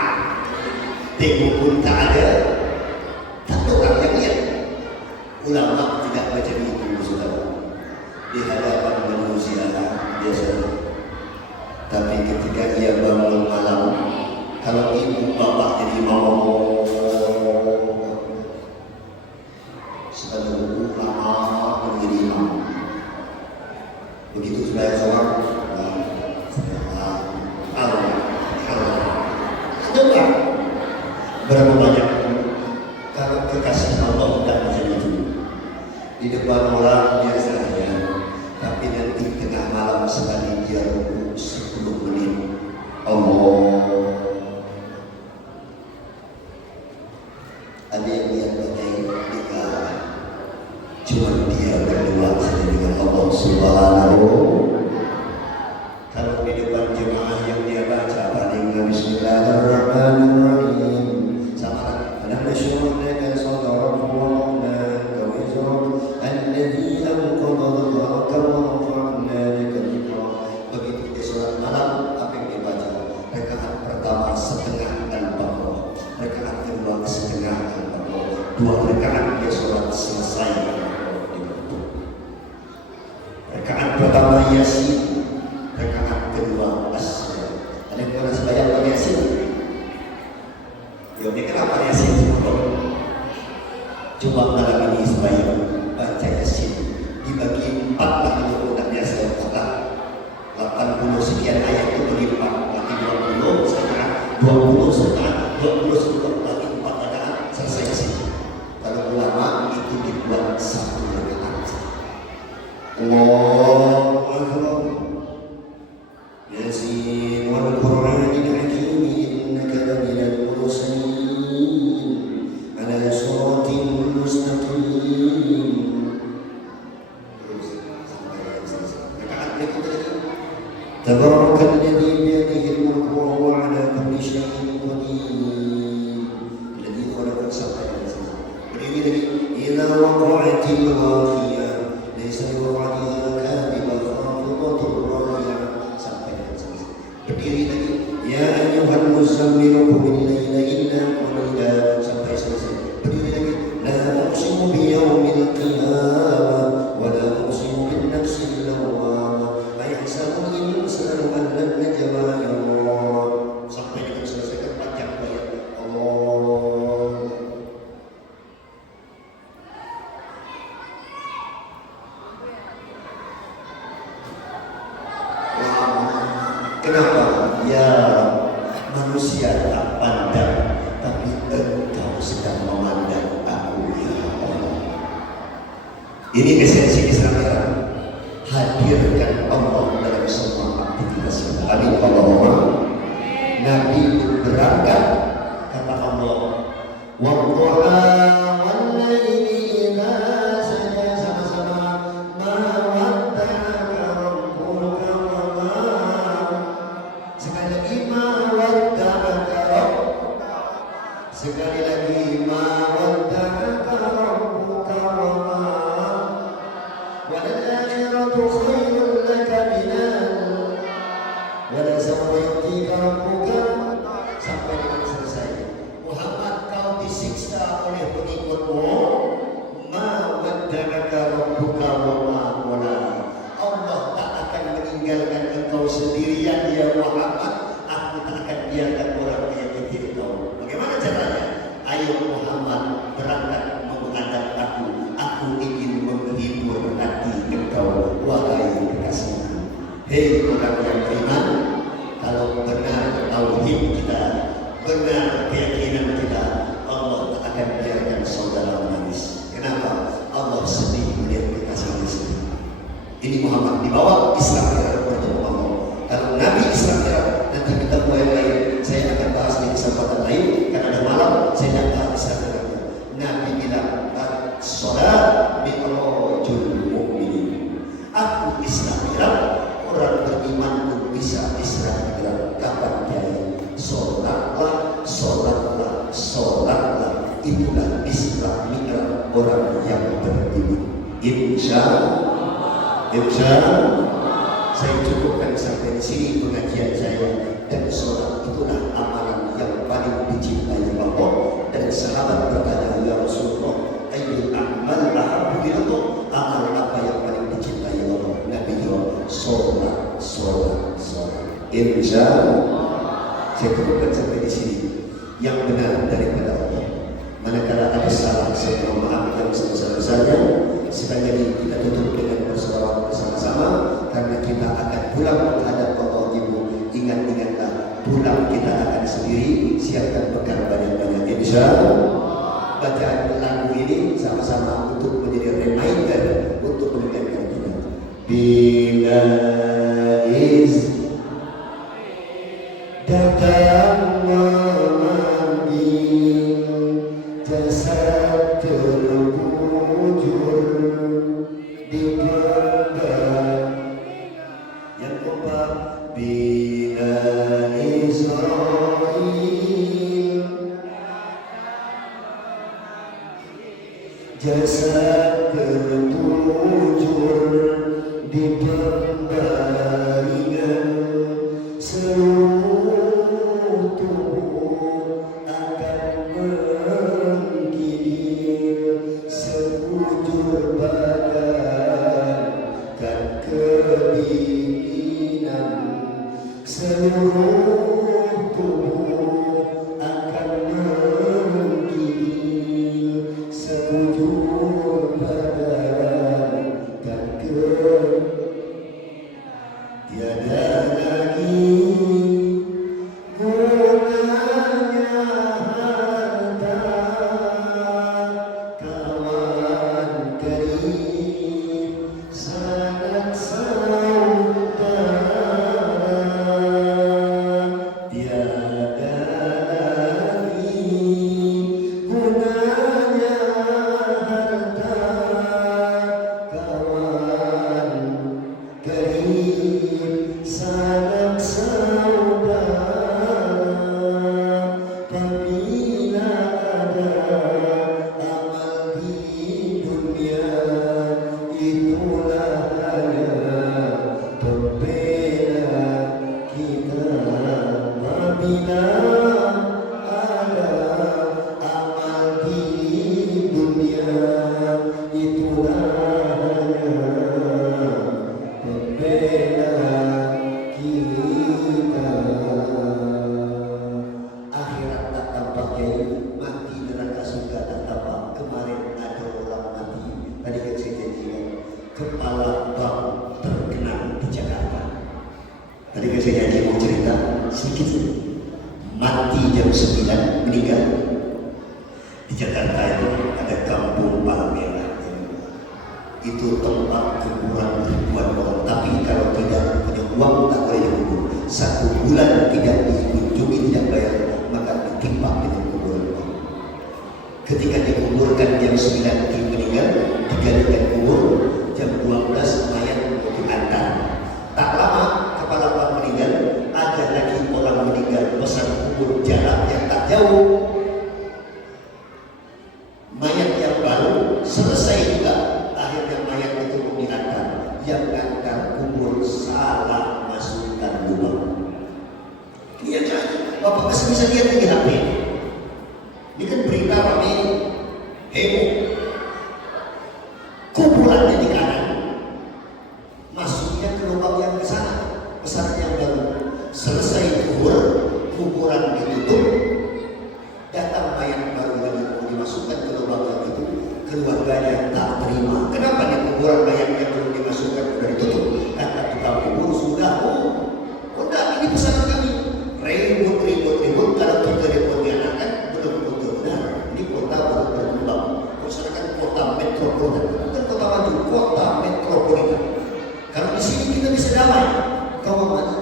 tengok pun tak ada, tak ada orang yang lihat. Ulama tidak baca itu saudara, di hadapan manusia biasa, tapi ketika ia bangun malam, kalau ibu bapak jadi ngomong sebagai ulama menjadi imam. Begitu supaya seorang ada berapa banyak kalau kekasih Allah dan macam itu di depan orang biasa saja, tapi nanti tengah malam sekali dia rukuk 10 menit Allah. Ada yang lihat bagai kita cuma dia berdua saja dengan Allah Subhanahu. Kalau di depan jemaah yang dia baca paling Bismillahirrahmanirrahim sama alam nasyurah laka sadrak wa wada'aka wizrak alladhi anqadha dhahraka wa rafa'na laka dhikrak. Begitu di surat malam apa yang dibaca? Rakaat pertama setengah Al-Baqarah, rakaat kedua setengah Al-Baqarah, 2 rakaat dia surat selesai. Rakaat pertama Yasin, rakaat kedua As-Sajdah. Ada yang pernah sembahyang pakai Yasin? Ya, ini kenapa Yasin? Coba malam ini sembahyang baca Yasin dibagi 4 lagi udah biasa 80 sekian ayat itu bagi 4 lagi 20 setengah 20 setengah 20 setengah lagi 4 rakaat selesai Yasin. Kalau ulama itu dibuat 1 rakaat. Allahu Akbar. Yasin wal Qur'anil Hakim innaka laminal mursalin ala siratin mustaqim. Tabarakalladzi biyadihi al-mulku wa huwa ala kulli syai'in qadir. Alladzi khalaqa as-samawati berdiri lagi idza waqa'atil waqi'ah laysa liwaqa'atiha kadhibah khafidatur rafi'ah sampai selesai. Berdiri lagi ya ayyuhal muzammil qumil layla illa qalila sampai selesai. Berdiri lagi la uqsimu bi yaumil qiyamah wa la uqsimu bin nafsil lawwamah ayahsabul insanu an lan najma yawm sampai dengan selesai panjang ayat Allah. Kenapa? Ya manusia tak pandang, tapi engkau sedang memandang aku ya Allah. Ini esensi Islam. Hadirkan Allah dalam semua aktivitas kita. Amin Allahumma. Nabi berangkat kata Allah wa sekali lagi ma wadda'aka rabbuka wa ma wal akhiratu khairun laka minal wa la sawfa yu'tika rabbuka sampai dengan selesai. Muhammad, kau disiksa oleh pengikutmu. Ma wadda'aka rabbuka wa ma wala. Allah tak akan meninggalkan engkau sendirian. Kemudian dia Muhammad, aku tak akan biarkan orang menyakiti kau. Bagaimana caranya? Ayo Muhammad, berangkat menghadap aku. Aku ingin menghibur hati engkau, wahai kekasihku. Hei orang yang beriman, kalau benar tauhid kita, benar keyakinan kita, Allah tak akan biarkan saudara menangis. Kenapa? Allah sedih melihat kekasih istri. Ini Muhammad dibawa Islam bertemu Allah. Kalau Nabi Islam nanti kita mulai lain. Saya akan bahas di kesempatan lain karena ada malam saya akan bahas Islam. Nabi bilang, "Sholat mi'rajul mu'minin." Aku Islam orang beriman pun bisa Islam kapan kiai? Sholatlah, sholatlah, sholatlah. Itulah Islam mi'raj orang yang beriman. Insya saya cukupkan sampai di sini pengajian saya. Dan sholat itulah amalan yang paling dicintai Allah. Dan sahabat bertanya, ya Rasulullah, ayyul a'mal ahabbu ilallah, amal apa yang paling dicintai Allah? Nabi jawab, sholat. Insya saya cukupkan sampai di sini. Yang benar daripada Allah. Manakala ada salah, saya mohon maaf yang sebesar-besarnya. Sekali lagi kita tutup dengan berselawat bersama-sama karena kita akan pulang menghadap Allah. Ibu, ingat-ingatlah, pulang kita akan sendiri. Siapkan bekal banyak-banyak. Insya Allah bacaan lagu ini sama-sama untuk menjadi reminder untuk mengingatkan kita. Bila datang mengambil jasad terbujur di gerbang yang keempat. Bila Israel jasad terbujur di pembaringan, seluruh tubuh akan menggigil, sekujur badan dan kedinginan, seluruh tubuh akan menggigil, sekujur badan dan kedinginan. Tiada lagi gunanya harta, kawan karib, sanak saudara. Tiada lagi gunanya harta, kawan karib, sanak saudara. Apabila ada amal di dunia, itulah hanya pembela kita. Apabila ada amal di dunia, itulah hanya pembela kita. Akhirat tak tampak jauh, mati neraka surga tak tampak. Kemarin ada orang mati, tadi kan saya janjikan, kepala bank terkenal di Jakarta. Tadi kan saya janji mau cerita sedikit. Mati jam 9, meninggal. Di Jakarta itu ada kampung Palmerah. Itu tempat kuburan ribuan orang. Tapi kalau tidak punya uang tak boleh dikubur. 1 bulan tidak dikunjungi, tidak bayar, maka ditimpa dengan kuburan orang. Ketika dikuburkan jam 9 di meninggal, digalikan kubur, jam 12 mayat mau diantar. Tak lama kepala bank meninggal, ada lagi orang meninggal pesan kubur jarak yang tak jauh. Mayat yang baru selesai juga. Akhirnya mayat itu mau diantar. Yang antar kubur salah masukkan lubang. Iya kan? Bapak masih bisa lihat di HP. Ini kan berita rame, heboh. Kuburannya di kanan, masuknya ke lubang yang ke sana, besar yang baru. mayat baru lagi mau dimasukkan ke lubang yang itu, keluarganya tak terima. Kenapa di kuburan mayatnya belum dimasukkan, sudah ditutup? Kata tukang kubur, sudah, udah ini pesanan kami. Ribut, kalau kita diperkirakan belum benar. Ini kota baru berkembang. Masyarakat kota metropolitan, bukan kota maju, kota metropolitan. Kalau di sini kita bisa damai. Kau mana?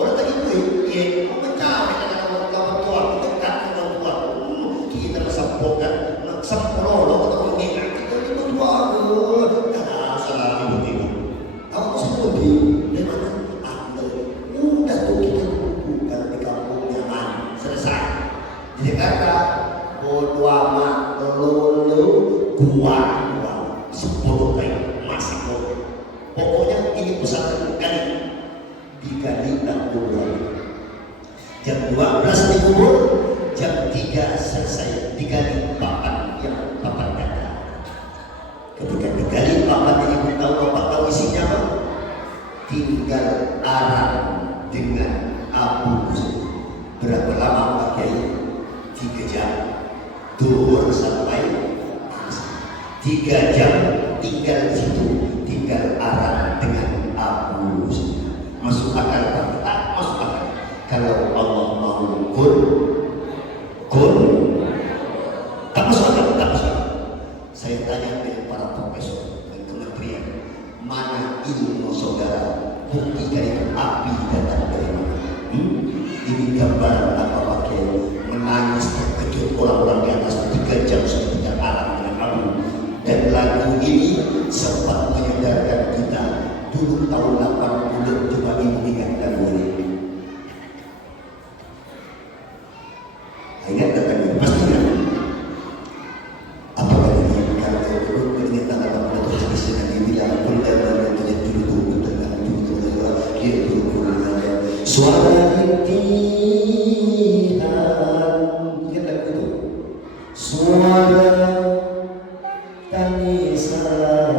Orang tadi gue, mencari kawan tua, dekat kawan tua. Kita bersampokan, sempurna atau mengingat kita ini berdua. Karena salah ibu. Kamu seperti di mana? Udah tuh kita kumpulkan di kampung nyaman, selesai. Jadi kata bodo amat, lulu, kuat, 10 kali masih bodoh. Pokoknya ini pesantren digali 60 hari. Jam 12 dikubur, jam 3 selesai digali papan yang papan data. Ketika digali papan ini pun tahu isinya apa? Tinggal arang dengan abu. Berapa lama Pak Kiai? 3 jam. Duhur sampai 3 jam tinggal di situ, tinggal arang dengan abu. Masuk akal tak? Masuk akal. Kalau Allah mau kun tak masuk akal, tak masuk akal. Saya tanya ke para profesor dan kementerian, mana ilmu saudara buktikan itu api datang dari mana? Ini gambaran apa pakai menangis terkejut orang-orang di atas 3 jam sudah arang dengan abu. Dan lagu ini sempat menyadarkan kita dulu tahun 80. Coba ingat lagu ini. Ingat kata ini pasti kan? Apa kata ini? Kalau dulu ternyata kalau ada tuh hadis yang dibilang pun dan itu dulu dengan dulu dia dulu ada suara rintihan. Ingat lagu itu? Suara tangisan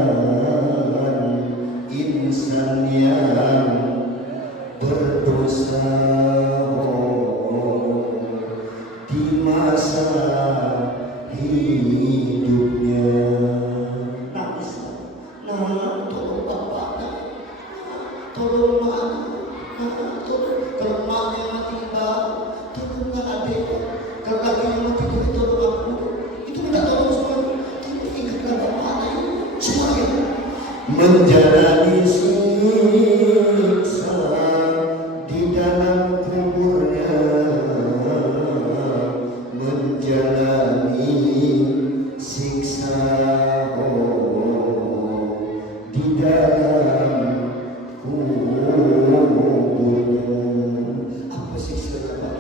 insan yang berdosa di masa hidupnya. Nangis, tolong bapaknya, tolong maknya, tolong kalau maknya mati kita, tolong nggak adik, kalau kakaknya mati kita tolong aku. Itu minta tolong semua. Ingatlah bapaknya, semuanya menjalani siksa di dalam kuburnya, menjalani siksa di dalam kuburnya. Apa siksa Pak?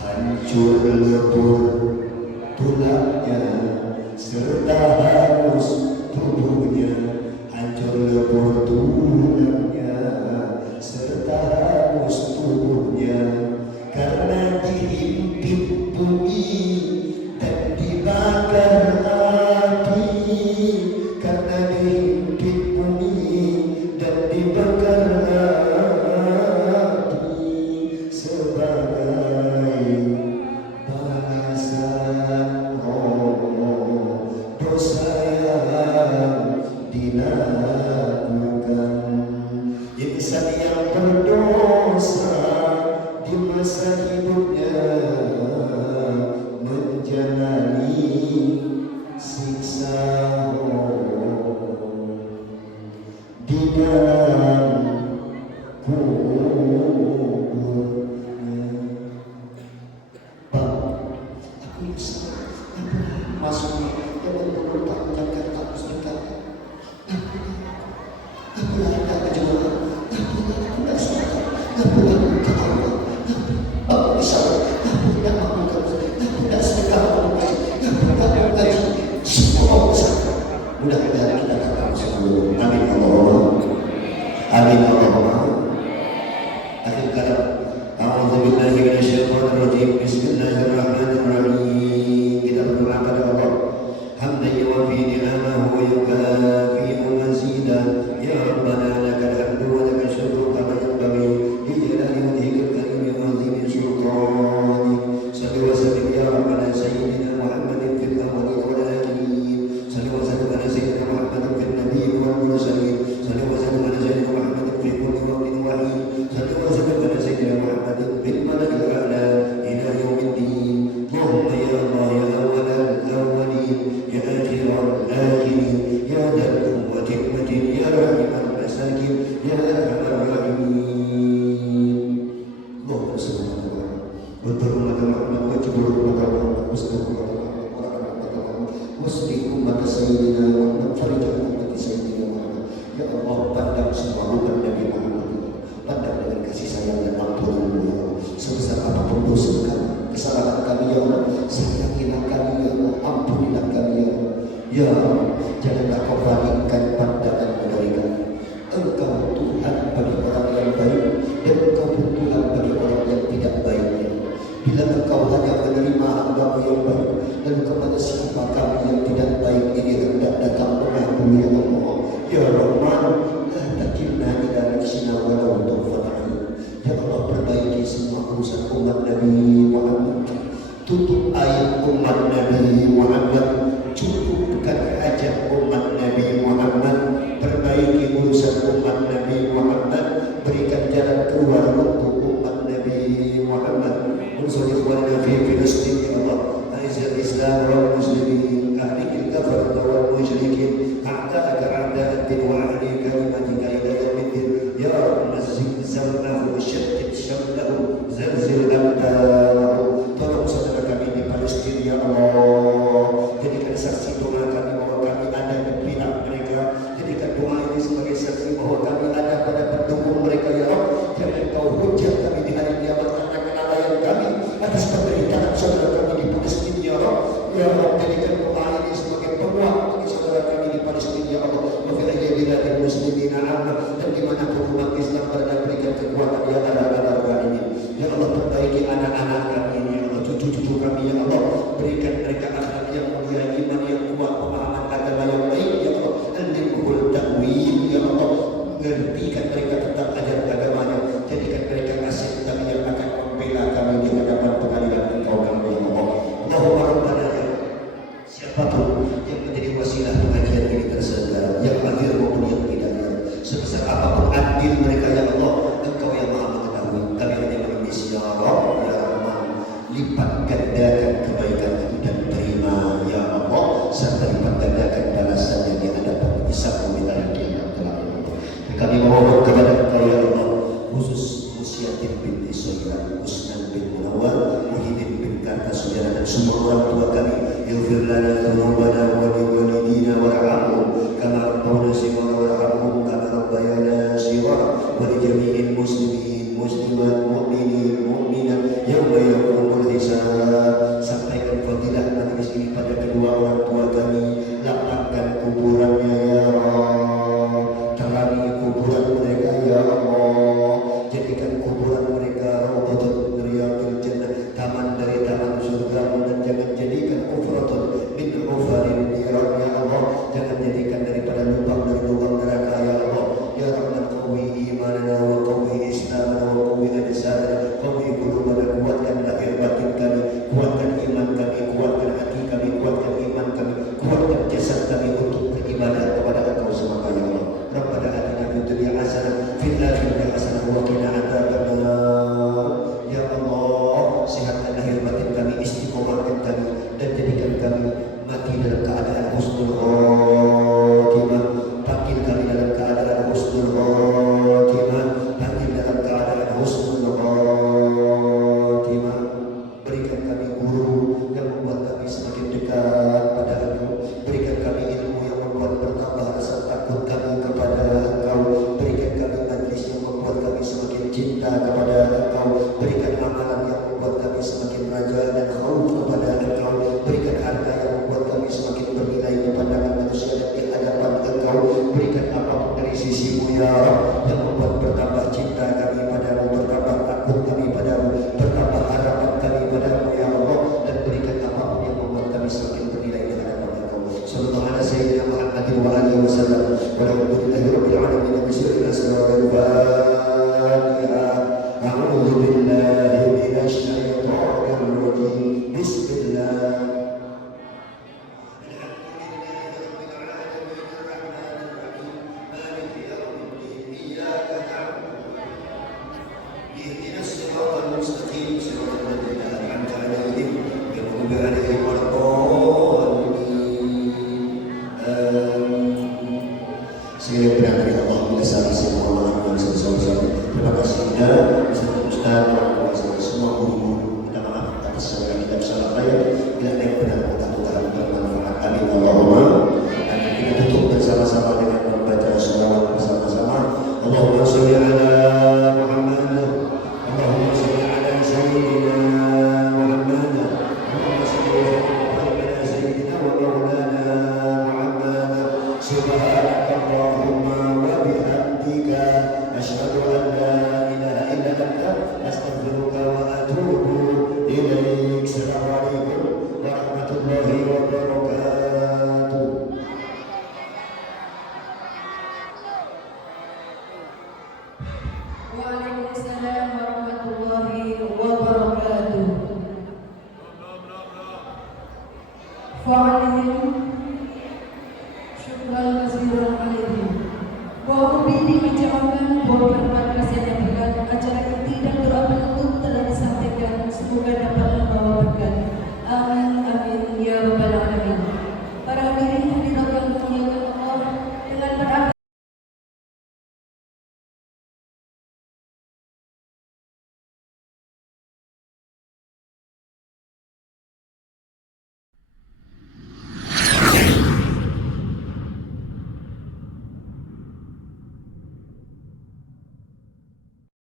Hancur lebur tulangnya serta hangus tubuhnya, hancur lebur tulangnya serta hangus tubuhnya, karena dihimpit bumi dan dibakar api, karena dihimpit bumi dan dibakar api sebagai balasan Ya, janganlah kau palingkan pandanganmu dari kami. Engkau Tuhan bagi orang yang baik, dan engkau pun Tuhan bagi orang yang tidak baiknya. Bila engkau hanya menerima hamba-Mu yang baik, dan kepada siapa kami yang tidak baik ini hendak datang mengaku ya Allah. Ya Rahman, la takilna ila nafsina walau tawfatan. Ya Allah, perbaiki semua urusan umat Nabi Muhammad. Tutup aib umat Nabi Muhammad, cukupkan hajat umat Nabi Muhammad, perbaiki urusan umat Nabi Muhammad, berikan jalan keluar untuk umat Nabi Muhammad. Unsur ikhwanana fi Filistin ya Allah, aizil Islam wal muslimin, ahlikil kafar wal musyrikin, a'da'aka a'da'ad din wa ahli kalimatika ila yaumiddin. Ya Rabb, zilzalnahu syaddid syamlahu zalzil amdalahu. Tolong saudara kami di Palestina ya Allah, jadikan saksi doa kami bahwa kami ada di pihak mereka. Jadikan doa ini sebagai saksi bahwa kami ada pada pendukung mereka ya Allah. Jangan kau hujat kami di hari kiamat karena kelalaian kami atas penderitaan saudara kami di Palestina ya Allah. Ya Allah, jadikan doa ini sebagai penguat bagi saudara kami di Palestina ya Allah. Wafilahya biladil muslimina amma, dan dimanapun umat Islam berada, berikan kekuatan ya Allah ini. Ya Allah, perbaiki anak-anak kami ini ya Allah, cucu-cucu kami ya Allah, berikan mereka akhlak yang mulia, iman yang kuat, pemahaman agama yang baik ya Allah. Alimul ta'wil ya Allah, ngertikan mereka tentang ajaran agamanya. Jadikan mereka kasih kami yang akan membela kami di hadapan pengadilan Engkau kami ya Allah. Allahumma rabbana ya, siapapun yang menjadi wasilah pengajian ini terselenggara, yang hadir maupun yang tidak hadir, sebesar apapun andil mereka ya Allah, Engkau yang maha mengetahui. Kami hanya menangis ya Allah ya Rahman, lipat gandakan kebaikan itu dan terima ya Allah, serta lipat gandakan balasannya di hadapan hisab-Mu di hari kiamat kelak. Kami mohon kepada Engkau ya Allah, khusus Musyatin binti Soiran, Usman bin Munawar, Muhyiddin bin Kartasudara, dan semua orang tua kami. Yaghfir lana dzunubana wa liwalidina warhamhum kama rabbawna shighara warhamhum kama rabbayana shighara, wa li jami'il muslimin muslimat mu'minin mu'minat yauma yaqumul hisab. Sampaikan fadilah majelis ini pada kedua orang tua kami, lapangkan kuburannya ya Allah, terangi kuburan mereka ya Allah, jadikan kuburan mereka raudhatun min riyadil jannah, taman dari taman surga, dan jangan jadikan ufratun min ufarin niran ya Allah, jangan jadikan daripada lubang dari lubang neraka ya Allah. Ya Rahman, qawwi imanana wa qawwi islamana wa qawwi ajsadana, qawwi qulubana, kuatkan lahir batin kami, kuatkan iman kami, kuatkan hati kami, kuatkan iman kami, kuatkan jasad kami untuk beribadah kepada Engkau semata ya Allah. Rabbana atina fid dunya hasanah fil akhirati hasanah wa qina adzabannar. Ya Allah, sehatkan lahir batin kami, istiqomahkan kami, dan jadikan kami mati dalam keadaan husnul khatimah, panggil kami dalam keadaan husnul khatimah, panggil dalam keadaan husnul khatimah. Berikan kami guru yang membuat kami semakin dekat pada Engkau, berikan kami ilmu yang membuat bertambah rasa takut kami kepada Engkau, berikan kami majlis yang membuat kami semakin cinta kepada Engkau, berikan amalan yang membuat kami semakin raja dan khauf kepada Engkau, berikan harta yang membuat kami semakin bernilai di pandangan manusia dan di hadapan Engkau, berikan apapun dari sisi-Mu ya Rabb yang membuat bertambah cinta kami padamu, bertambah takut kami padamu, bertambah harapan kami padamu ya Allah, dan berikan apapun yang membuat kami semakin bernilai di hadapan Engkau. Sallallahu alaihi sayyidina Muhammadin wa alihi wasallam, walhamdulillahi rabbil alamin. Bismillahirrahmanirrahim. A'udzu billahi minasy syaithanir rajim. Bismillah. Terima kasih Ustaz, semua guru, minta maaf atas segala tidak salah saya. Bila ada yang benar mudah-mudahan bermanfaat. Amin Allahumma. Dan kita tutup bersama-sama dengan membaca selawat bersama-sama. Allahumma sholli ala Muhammad, Allahumma sholli ala sayyidina Muhammad, Allahumma sholli ala sayyidina wa maulana Waalaikumsalam warahmatullahi wabarakatuh.